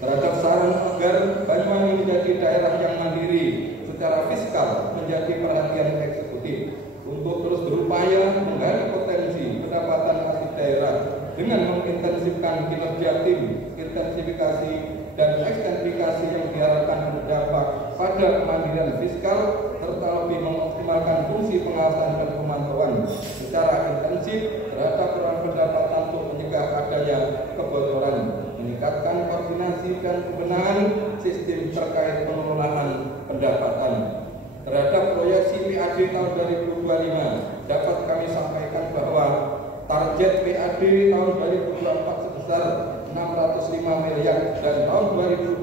Terhadap saran agar Banyuwangi menjadi daerah yang mandiri secara fiskal menjadi perhatian eksekutif untuk terus berupaya menggali potensi pendapatan asli daerah dengan mengintensifkan kinerja tim, intensifikasi dan ekstensifikasi yang diharapkan berdampak pada kemandirian fiskal serta lebih mengoptimalkan fungsi pengawasan dan pemantauan secara intensif terhadap peran pendapatan untuk mencegah adanya kebocoran, meningkatkan koordinasi dan pembenahan sistem terkait pengelolaan pendapatan. Terhadap proyeksi PAD tahun 2025 dapat kami sampaikan bahwa target PAD tahun 2024 sebesar 605 miliar dan tahun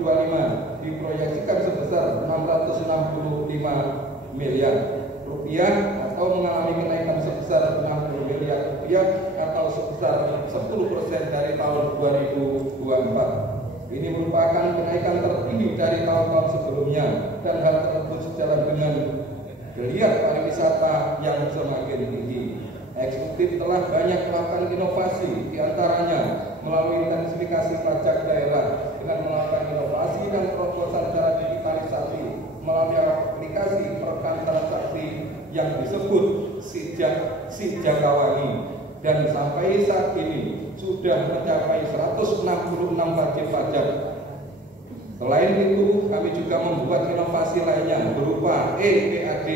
2025 diproyeksikan sebesar 665 miliar rupiah atau mengalami kenaikan sebesar 60 miliar rupiah atau sebesar 10% dari tahun 2024. Ini merupakan kenaikan tertinggi dari tahun-tahun sebelumnya dan hal tersebut sejalan dengan geliat pariwisata yang semakin tinggi. Eksekutif telah banyak melakukan inovasi, diantaranya melalui intensifikasi pajak daerah dengan melakukan inovasi dan terobosan secara digitalisasi melalui aplikasi perekam transaksi yang disebut Sijakawangi dan sampai saat ini sudah mencapai 166 wajib pajak. Selain itu, kami juga membuat inovasi lainnya berupa e-PAD,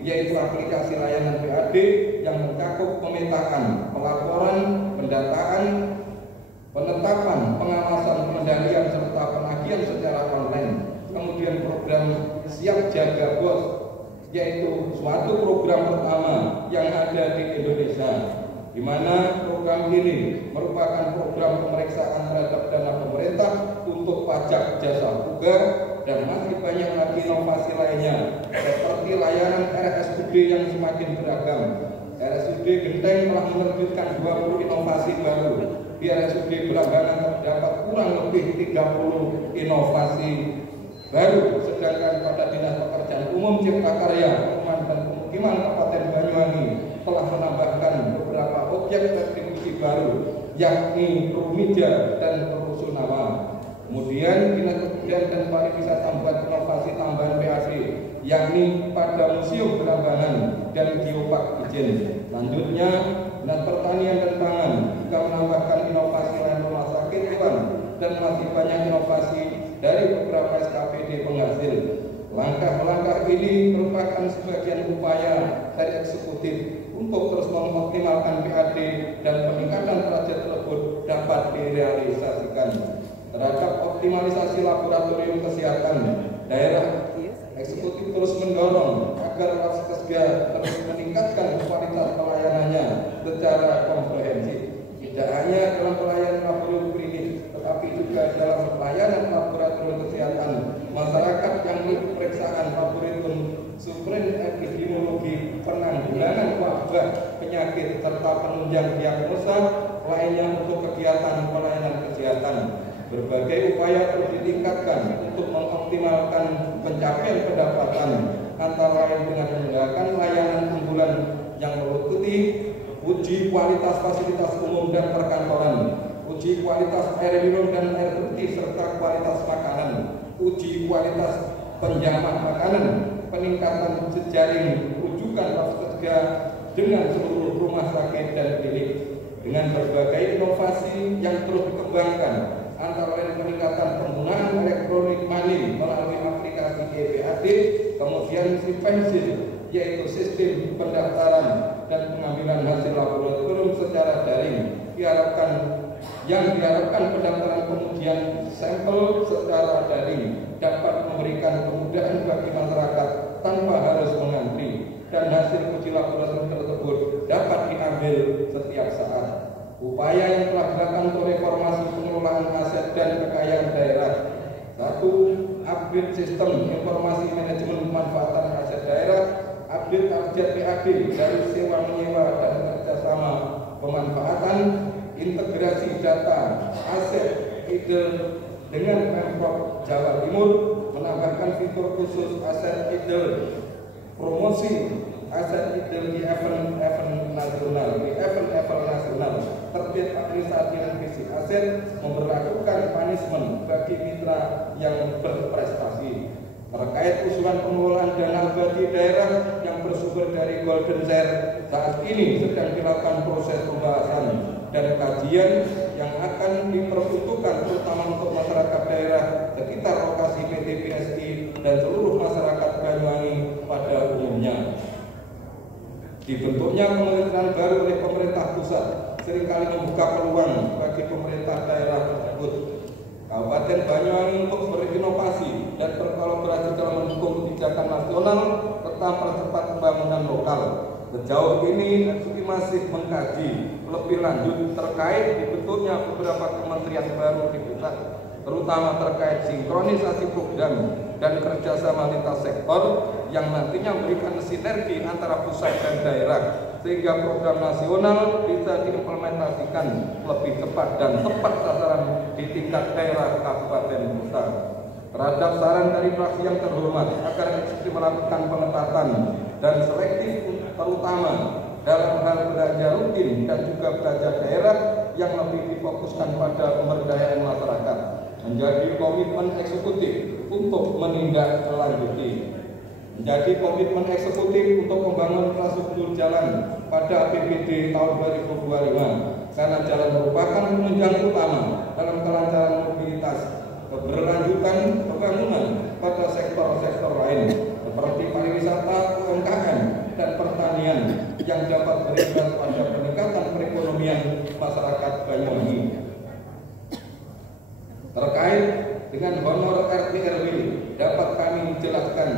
yaitu aplikasi layanan PAD yang mencakup pemetaan, pelaporan, pendataan, penetapan, pengawasan, pengendalian serta penagihan secara online. Kemudian program Siap Jaga Bos, yaitu suatu program pertama yang ada di Indonesia. di mana program ini merupakan program pemeriksaan terhadap dana pemerintah untuk pajak jasa boga, dan masih banyak lagi inovasi lainnya seperti layanan RSUD yang semakin beragam. RSUD Genteng telah menerbitkan 20 inovasi baru. Di RSUD Belambangan terdapat kurang lebih 30 inovasi baru, sedangkan pada Dinas Pekerjaan Umum Cipta Karya, Perumahan dan Pemukiman Kabupaten Banyuwangi telah menambahkan beberapa objek retribusi baru, yakni Rumija dan Rusunawa. Kemudian Dinas Kebudayaan dan Pariwisata membuat inovasi tambahan PAD, yakni pada Museum Belambangan dan Geopark Ijen. Selanjutnya, Dinas Pertanian dan Pangan juga menambahkan inovasi lain rumah sakit hewan, dan masih banyak inovasi dari beberapa SKPD penghasil. Langkah-langkah ini merupakan sebagian upaya dari eksekutif untuk terus mengoptimalkan PAD dan peningkatan derajat tersebut dapat direalisasikan. Terhadap optimalisasi laboratorium kesehatan daerah, eksekutif terus mendorong agar Waskesga terus meningkatkan kualitas pelayanannya secara komprehensif, tidak hanya dalam pelayanan laboratorium klinis, tetapi juga dalam pelayanan laboratorium kesehatan masyarakat yang pemeriksaan laboratorium supren epidemiologi, penanggulangan wabah penyakit serta penunjang diagnosa lainnya untuk kegiatan pelayanan kesehatan. Berbagai upaya terus ditingkatkan untuk mengoptimalkan pencapaian pendapatan, antara lain dengan menggunakan layanan unggulan yang meliputi uji kualitas fasilitas umum dan perkantoran, uji kualitas air minum dan air bersih serta kualitas makanan, uji kualitas penjamah makanan, peningkatan jejaring rujukan Waskesga dengan seluruh rumah sakit dan klinik, dengan berbagai inovasi yang terus dikembangkan, antara lain peningkatan penggunaan elektronik money melalui aplikasi EPAD, kemudian pensil, yaitu sistem pendaftaran dan pengambilan hasil laboratorium secara daring, yang diharapkan pendaftaran pengujian sampel secara daring dapat memberikan kemudahan bagi masyarakat tanpa harus mengantri, dan hasil uji laboratorium tersebut dapat diambil setiap saat. Upaya yang telah dilakukan untuk reformasi pengelolaan aset dan kekayaan daerah. 1. Upgrade sistem informasi manajemen pemanfaatan aset daerah, update target PAD dari sewa menyewa dan kerjasama pemanfaatan, integrasi data aset idle dengan Pemprov Jawa Timur, menambahkan fitur khusus aset idle, promosi aset idle di event nasional, tertib administrasi dan fisik aset, memberlakukan punishment bagi mitra yang berprestasi. Terkait usulan pengelolaan dana bagi daerah yang bersumber dari Golden Share, saat ini sedang dilakukan proses pembahasan dan kajian yang akan diperuntukkan terutama untuk masyarakat daerah sekitar lokasi PT PSI dan seluruh masyarakat Banyuwangi pada umumnya. Dibentuknya pemerintahan baru oleh pemerintah pusat seringkali membuka peluang bagi pemerintah daerah tersebut. Kabupaten Banyuwangi untuk berinovasi dan berkolaborasi dalam mendukung kebijakan nasional serta percepat pembangunan lokal. Sejauh ini, eksekutif masih mengkaji lebih lanjut terkait dibentuknya beberapa kementerian baru di pusat, terutama terkait sinkronisasi program dan kerjasama lintas sektor yang nantinya memberikan sinergi antara pusat dan daerah, sehingga program nasional bisa diimplementasikan lebih tepat dan tepat sasaran di tingkat daerah kabupaten kota. Terhadap saran dari fraksi yang terhormat agar eksekutif melakukan pengetatan dan selektif terutama dalam hal belanja rutin dan juga belanja daerah yang lebih difokuskan pada pemberdayaan masyarakat, menjadi komitmen eksekutif untuk menindaklanjuti. Menjadi komitmen eksekutif untuk membangun infrastruktur jalan pada APBD tahun 2025, karena jalan merupakan penunjang utama dalam kelancaran mobilitas, keberlanjutan pembangunan pada sektor-sektor lain seperti pariwisata, UMKM, dan pertanian yang dapat berimbas pada peningkatan perekonomian masyarakat Banyuwangi. Terkait dengan honor RT RW, dapat kami jelaskan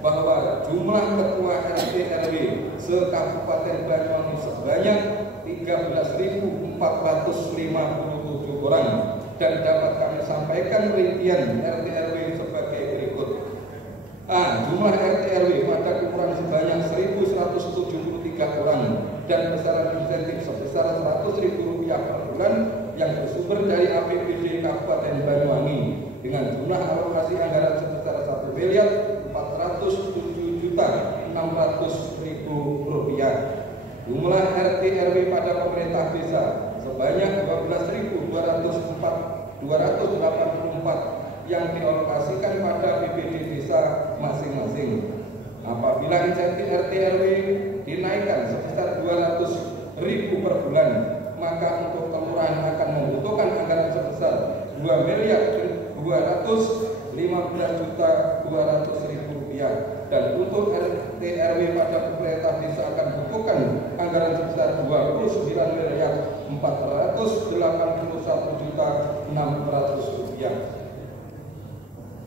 bahwa jumlah ketua RT RW se-Kabupaten Banyuwangi sebanyak 13.457 orang, dan dapat kami sampaikan rincian RT RW sebagai berikut. Jumlah RT RW pada kurang sebanyak 1.173 orang dan besaran insentif sebesar Rp100.000 per bulan yang bersumber dari APBD Kabupaten Banyuwangi dengan jumlah alokasi anggaran sebesar Rp1.007.600.000. Jumlah RT RW pada pemerintah desa sebanyak 12.284 yang dialokasikan pada BPD desa masing-masing. Apabila insentif RT RW dinaikkan sebesar Rp200.000 per bulan, maka untuk kelurahan akan membutuhkan anggaran sebesar Rp2.215.200.000 dan untuk RT RW pada pemerintah desa akan membutuhkan anggaran sebesar Rp29.481.600.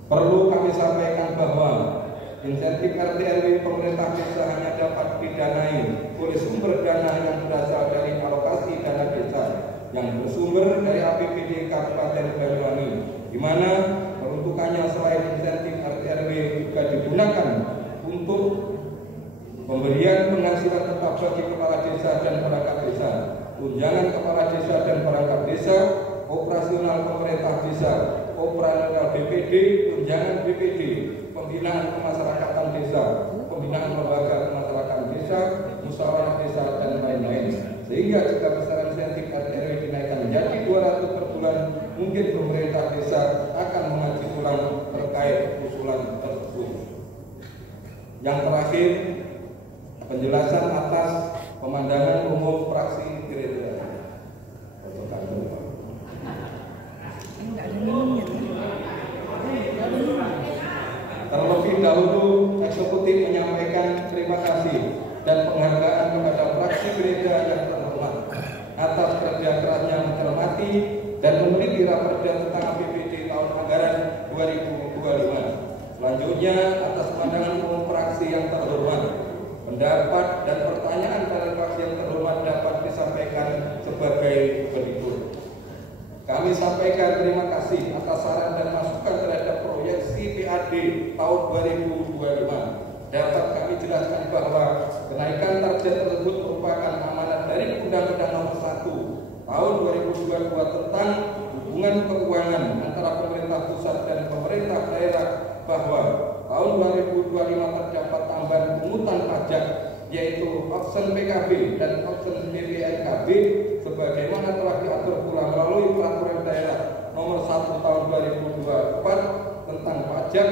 Perlu kami sampaikan bahwa insentif RT RW pemerintah desa hanya dapat didanai oleh sumber dana yang berasal dari alokasi dana desa yang bersumber dari APBD Kabupaten Banyuwangi, di mana peruntukannya selain insentif RT RW juga digunakan untuk pemberian penghasilan tetap bagi kepala desa dan perangkat desa, tunjangan kepala desa dan perangkat desa, operasional pemerintah desa, operasional BPD, tunjangan BPD, pembinaan kemasyarakatan desa, pembinaan lembaga kemasyarakatan desa, musyawarah desa dan lain-lain. Sehingga jika besaran insentif RT RW dinaikkan menjadi 200 per bulan, mungkin pemerintah desa akan mengaji ulang terkait usulan tersebut. Yang terakhir, penjelasan atas pemandangan umum fraksi Gerindra. Terlebih dahulu, eksekutif menyampaikan terima kasih dan penghargaan kepada fraksi Gerindra yang terhormat atas kerja kerasnya mencermati dan meneliti raperda tentang APBD tahun anggaran 2025. Selanjutnya, atas pandangan umum fraksi yang terhormat, pendapat dan pertanyaan dari fraksi yang terhormat dapat disampaikan sebagai berikut. Kami sampaikan terima kasih atas saran dan masukan terhadap proyeksi PAD tahun 2025. Dapat kami jelaskan bahwa kenaikan target tersebut merupakan amanat dari Undang-Undang Nomor 1 Tahun 2022 tentang hubungan keuangan antara pemerintah pusat dan pemerintah daerah, bahwa tahun 2025 terdapat tambahan pungutan pajak yaitu option PKB dan option BPNKB sebagaimana telah diatur pula melalui Peraturan Daerah Nomor 1 Tahun 2024 tentang pajak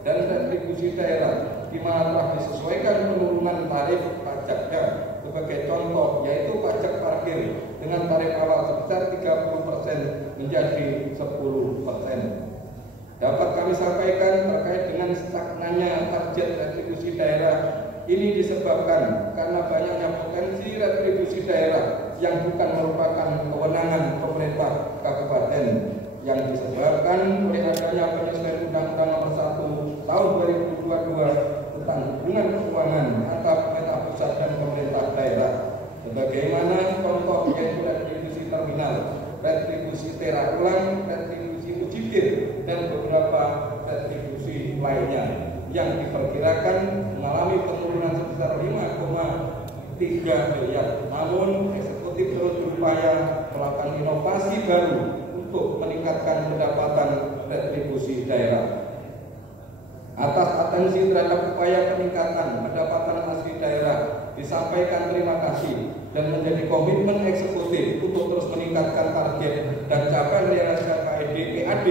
dan retribusi daerah, di mana telah disesuaikan penurunan tarif pajaknya. Sebagai contoh, yaitu pajak parkir dengan tarif awal sebesar 30% menjadi 10%. Dapat kami sampaikan terkait dengan stagnannya target retribusi daerah ini disebabkan karena banyaknya potensi retribusi daerah yang bukan merupakan kewenangan pemerintah kabupaten, yang disebabkan oleh adanya penyesuaian Undang-Undang Nomor 1 Tahun 2022 tentang hubungan keuangan antara pemerintah pusat dan pemerintah daerah. Sebagaimana contoh yaitu retribusi terminal, retribusi tera ulang, retribusi ujikir, dan beberapa retribusi lainnya yang diperkirakan mengalami penurunan sebesar 5,3 miliar. Namun eksekutif terus berupaya melakukan inovasi baru untuk meningkatkan pendapatan retribusi daerah. Atas atensi terhadap upaya peningkatan pendapatan asli daerah disampaikan terima kasih dan menjadi komitmen eksekutif untuk terus meningkatkan target dan capaian realisasi PAD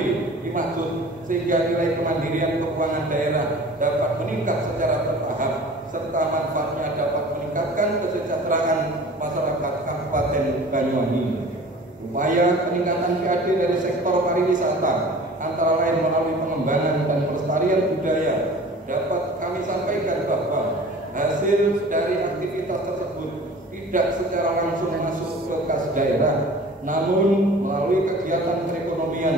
dimaksud sehingga nilai kemandirian keuangan daerah dapat meningkat secara bertahap serta manfaatnya dapat meningkatkan kesejahteraan masyarakat Kabupaten Banyuwangi. Upaya peningkatan PAD dari sektor pariwisata antara lain melalui pengembangan dan pelestarian budaya, dapat kami sampaikan bahwa hasil dari aktivitas tersebut tidak secara langsung masuk ke kas daerah, namun melalui kegiatan perekonomian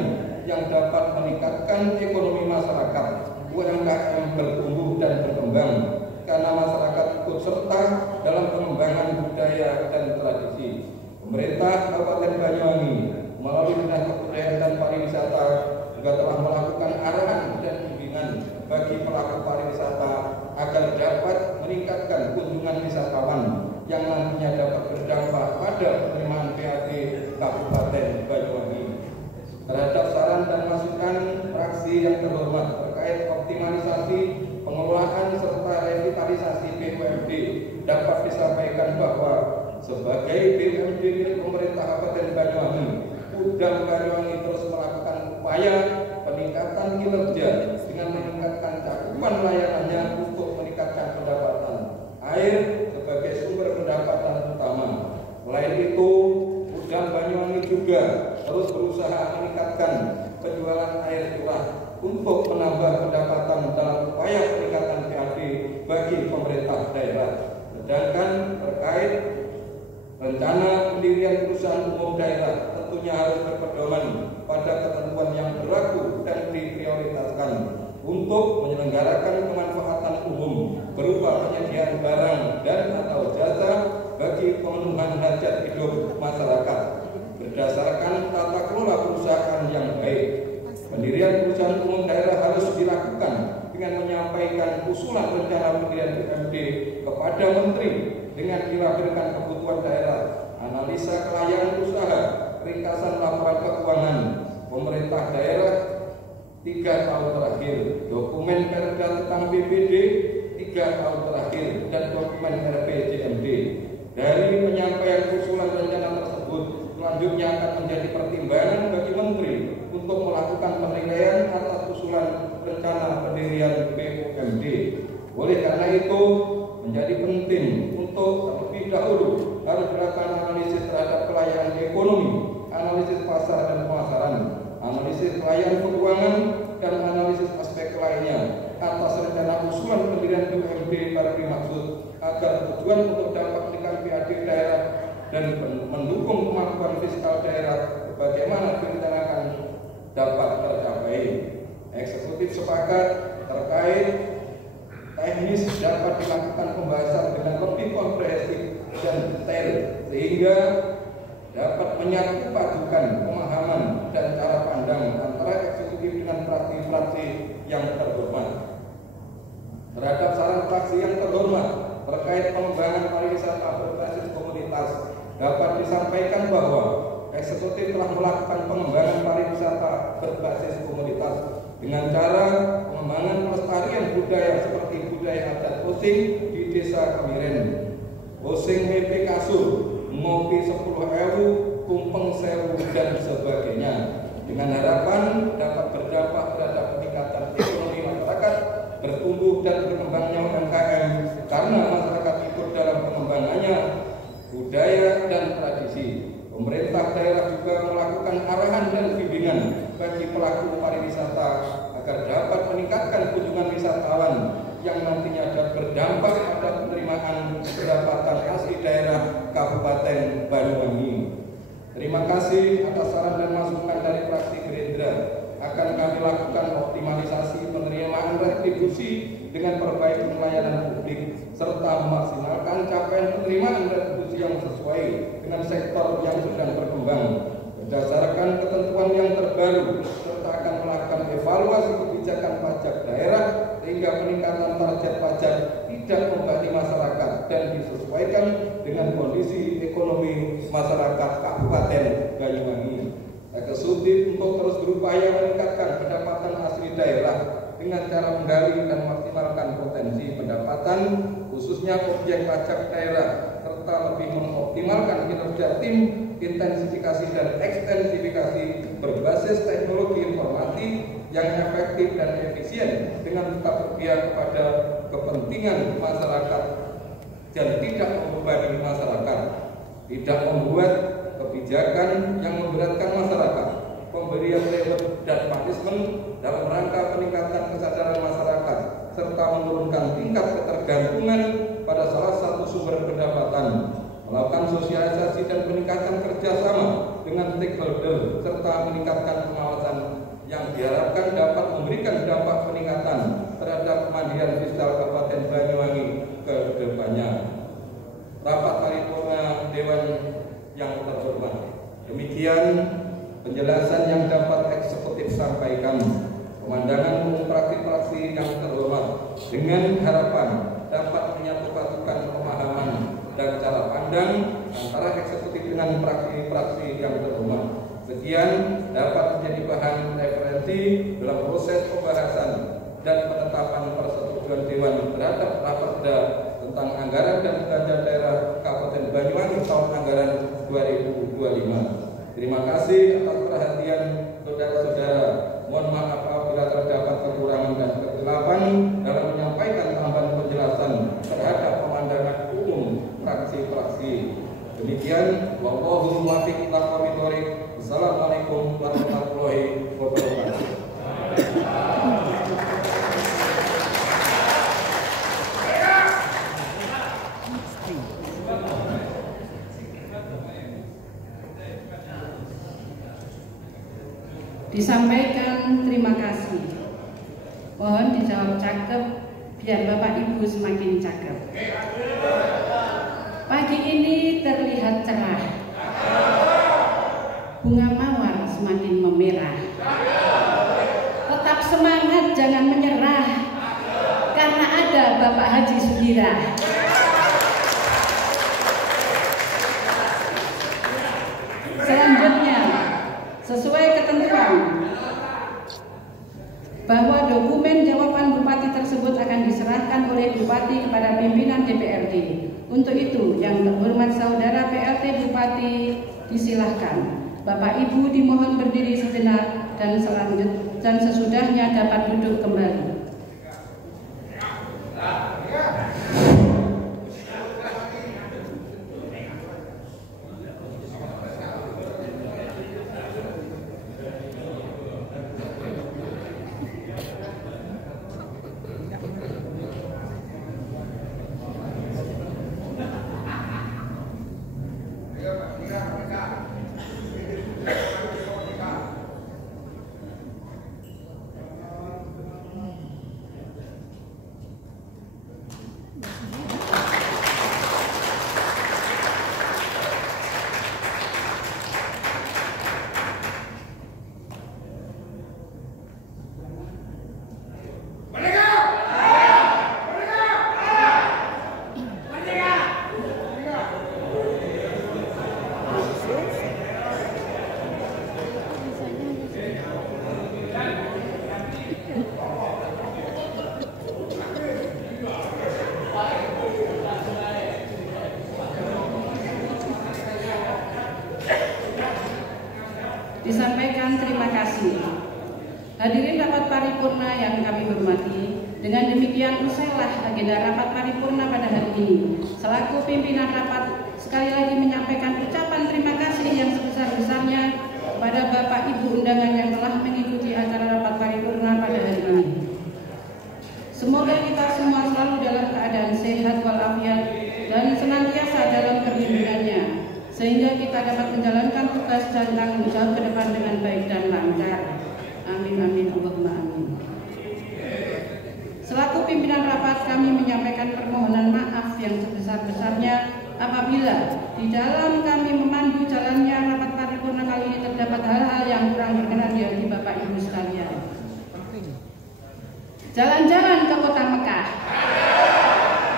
yang dapat meningkatkan ekonomi masyarakat, UMKM bertumbuh dan berkembang karena masyarakat ikut serta dalam pengembangan budaya dan tradisi. pelaku pariwisata agar dapat meningkatkan kunjungan wisatawan yang nantinya dapat berdampak pada penerimaan PAD Kabupaten Banyuwangi. Terhadap saran dan masukan fraksi yang terhormat terkait optimalisasi pengelolaan serta revitalisasi BUMD, dapat disampaikan bahwa sebagai BUMD milik pemerintah Kabupaten Banyuwangi, Udang Banyuwangi terus melakukan upaya peningkatan kinerja dengan meningkatkan cakupan layanannya untuk meningkatkan pendapatan air sebagai sumber pendapatan utama. Selain itu, Udang Banyuwangi juga terus berusaha meningkatkan penjualan air curah untuk menambah pendapatan dalam upaya peningkatan PAD bagi pemerintah daerah. Sedangkan terkait rencana pendirian perusahaan umum daerah tentunya harus berpedoman pada ketentuan yang berlaku dan diprioritaskan untuk menyelenggarakan kemanfaatan umum berupa penyediaan barang dan atau jasa bagi pemenuhan hajat hidup masyarakat berdasarkan tata kelola perusahaan yang baik. Pendirian perusahaan umum daerah harus dilakukan dengan menyampaikan usulan rencana pendirian BUMD kepada Menteri dengan dilampirkan kebutuhan daerah, analisa kelayakan usaha, ringkasan laporan keuangan pemerintah daerah 3 tahun terakhir, dokumen perda tentang BPD 3 tahun terakhir, dan dokumen RPJMD. Dari penyampaian usulan rencana tersebut, selanjutnya akan menjadi pertimbangan bagi Menteri untuk melakukan penilaian atas usulan rencana pendirian BUMD. Oleh karena itu, menjadi penting untuk terlebih dahulu harus dilakukan analisis terhadap kelayakan ekonomi, analisis pasar dan pemasaran, analisis kelayakan keuangan, dan analisis aspek lainnya atas rencana usulan pendirian BUMD pada dimaksud agar tujuan untuk dapat meningkatkan PAD daerah dan mendukung kemampuan fiskal daerah bagaimana direncanakan dapat tercapai. Eksekutif sepakat terkait teknis dapat dilakukan pembahasan dengan lebih komprehensif dan detail sehingga dapat menyatu padukan pemahaman dan cara pandang antara eksekutif dengan fraksi-fraksi yang terhormat. Terhadap saran fraksi yang terhormat terkait pengembangan pariwisata berbasis komunitas, dapat disampaikan bahwa eksekutif telah melakukan pengembangan pariwisata berbasis komunitas dengan cara pengembangan pelestarian budaya seperti budaya adat Osing di Desa Kemiren, Osing Mepe Kasur, Ngopi 10.000, Tumpeng Sewu, dan sebagainya, dengan harapan dapat berdampak terhadap peningkatan ekonomi masyarakat, bertumbuh dan berkembangnya UMKM karena masyarakat ikut dalam pengembangannya budaya dan tradisi. Pemerintah daerah juga melakukan arahan dan bimbingan bagi pelaku pariwisata agar dapat meningkatkan kunjungan wisatawan yang nantinya dapat berdampak pada penerimaan pendapatan asli daerah Kabupaten Banyuwangi. Terima kasih atas saran dan masukan dari fraksi Gerindra. Akan kami lakukan optimalisasi penerimaan retribusi dengan perbaikan layanan publik serta memaksimalkan capaian penerimaan retribusi yang sesuai dengan sektor yang sedang berkembang berdasarkan ketentuan yang terbaru, serta akan melakukan evaluasi kebijakan pajak daerah sehingga peningkatan target pajak tidak membebani masyarakat dan disesuaikan dengan kondisi ekonomi masyarakat Kabupaten Banyuwangi. Eksekutif untuk terus berupaya meningkatkan pendapatan asli daerah dengan cara menggali dan maksimalkan potensi pendapatan khususnya objek pajak daerah serta lebih mengoptimalkan kinerja tim intensifikasi dan ekstensifikasi berbasis teknologi informasi yang efektif dan efisien dengan tetap berpihak kepada kepentingan masyarakat dan tidak membebani masyarakat, tidak membuat kebijakan yang memberatkan masyarakat, pemberian reward dan punishment dalam rangka peningkatan kesadaran masyarakat, serta menurunkan tingkat ketergantungan pada salah satu sumber pendapatan, melakukan sosialisasi dan peningkatan kerjasama dengan stakeholder, serta meningkatkan pengawasan yang diharapkan dapat memberikan dampak peningkatan terhadap kemandirian fiskal Kabupaten Banyuwangi ke depannya. Rapat paripurna Dewan yang terhormat, demikian penjelasan yang dapat eksekutif sampaikan. pemandangan umum praksi-praksi yang terhormat dengan harapan dapat menyatukan pemahaman dan cara pandang antara eksekutif dengan praksi-praksi yang terhormat. Sekian dapat menjadi bahan referensi dalam proses pembahasan dan penetapan persetujuan Dewan terhadap Raperda tentang anggaran dan belanja daerah Kabupaten Banyuwangi tahun anggaran 2025. Terima kasih atas perhatian saudara-saudara. Mohon maaf apabila terdapat kekurangan dan kegelapan dalam menyampaikan tambahan penjelasan terhadap pemandangan umum fraksi-fraksi. Demikian, wallahu muwaffiq ila aqwamit thoriq. Assalamualaikum warahmatullahi wabarakatuh. Disampaikan terima kasih. Mohon dijawab cakep biar Bapak Ibu semakin cakep. Pagi ini terlihat cerah. Bunga mawar semakin memerah. Tetap semangat, jangan menyerah. Karena ada Bapak Haji Sugirah. Selanjutnya, sesuai ketentuan bahwa dokumen jawaban Bupati tersebut akan diserahkan oleh Bupati kepada pimpinan DPRD. Untuk itu, yang terhormat Saudara PLT Bupati disilahkan. Bapak Ibu dimohon berdiri sejenak dan sesudahnya dapat duduk kembali. Disampaikan terima kasih. Hadirin rapat paripurna yang kami hormati, dengan demikian usailah agenda rapat paripurna pada hari ini. Selaku pimpinan rapat, sekali lagi menyampaikan ucapan terima kasih yang sebesar-besarnya kepada Bapak Ibu undangan yang telah mengikuti acara rapat paripurna pada hari ini. Semoga kita semua selalu dalam keadaan sehat walafiat dan senantiasa dalam perlindungannya, sehingga kita dapat menjalankan tugas dan tanggung jawab ke depan dengan baik dan lancar. Amin amin Allahumma amin. Selaku pimpinan rapat, kami menyampaikan permohonan maaf yang sebesar-besarnya apabila di dalam kami memandu jalannya rapat paripurna kali ini terdapat hal-hal yang kurang berkenan di hati Bapak Ibu sekalian. Jalan-jalan ke kota Mekah,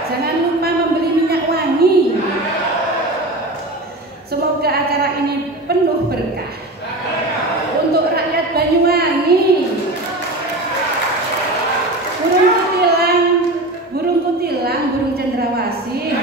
jangan lupa membeli minyak wangi. Semoga acara ini penuh berkah untuk rakyat Banyuwangi. Burung kutilang, burung cendrawasih,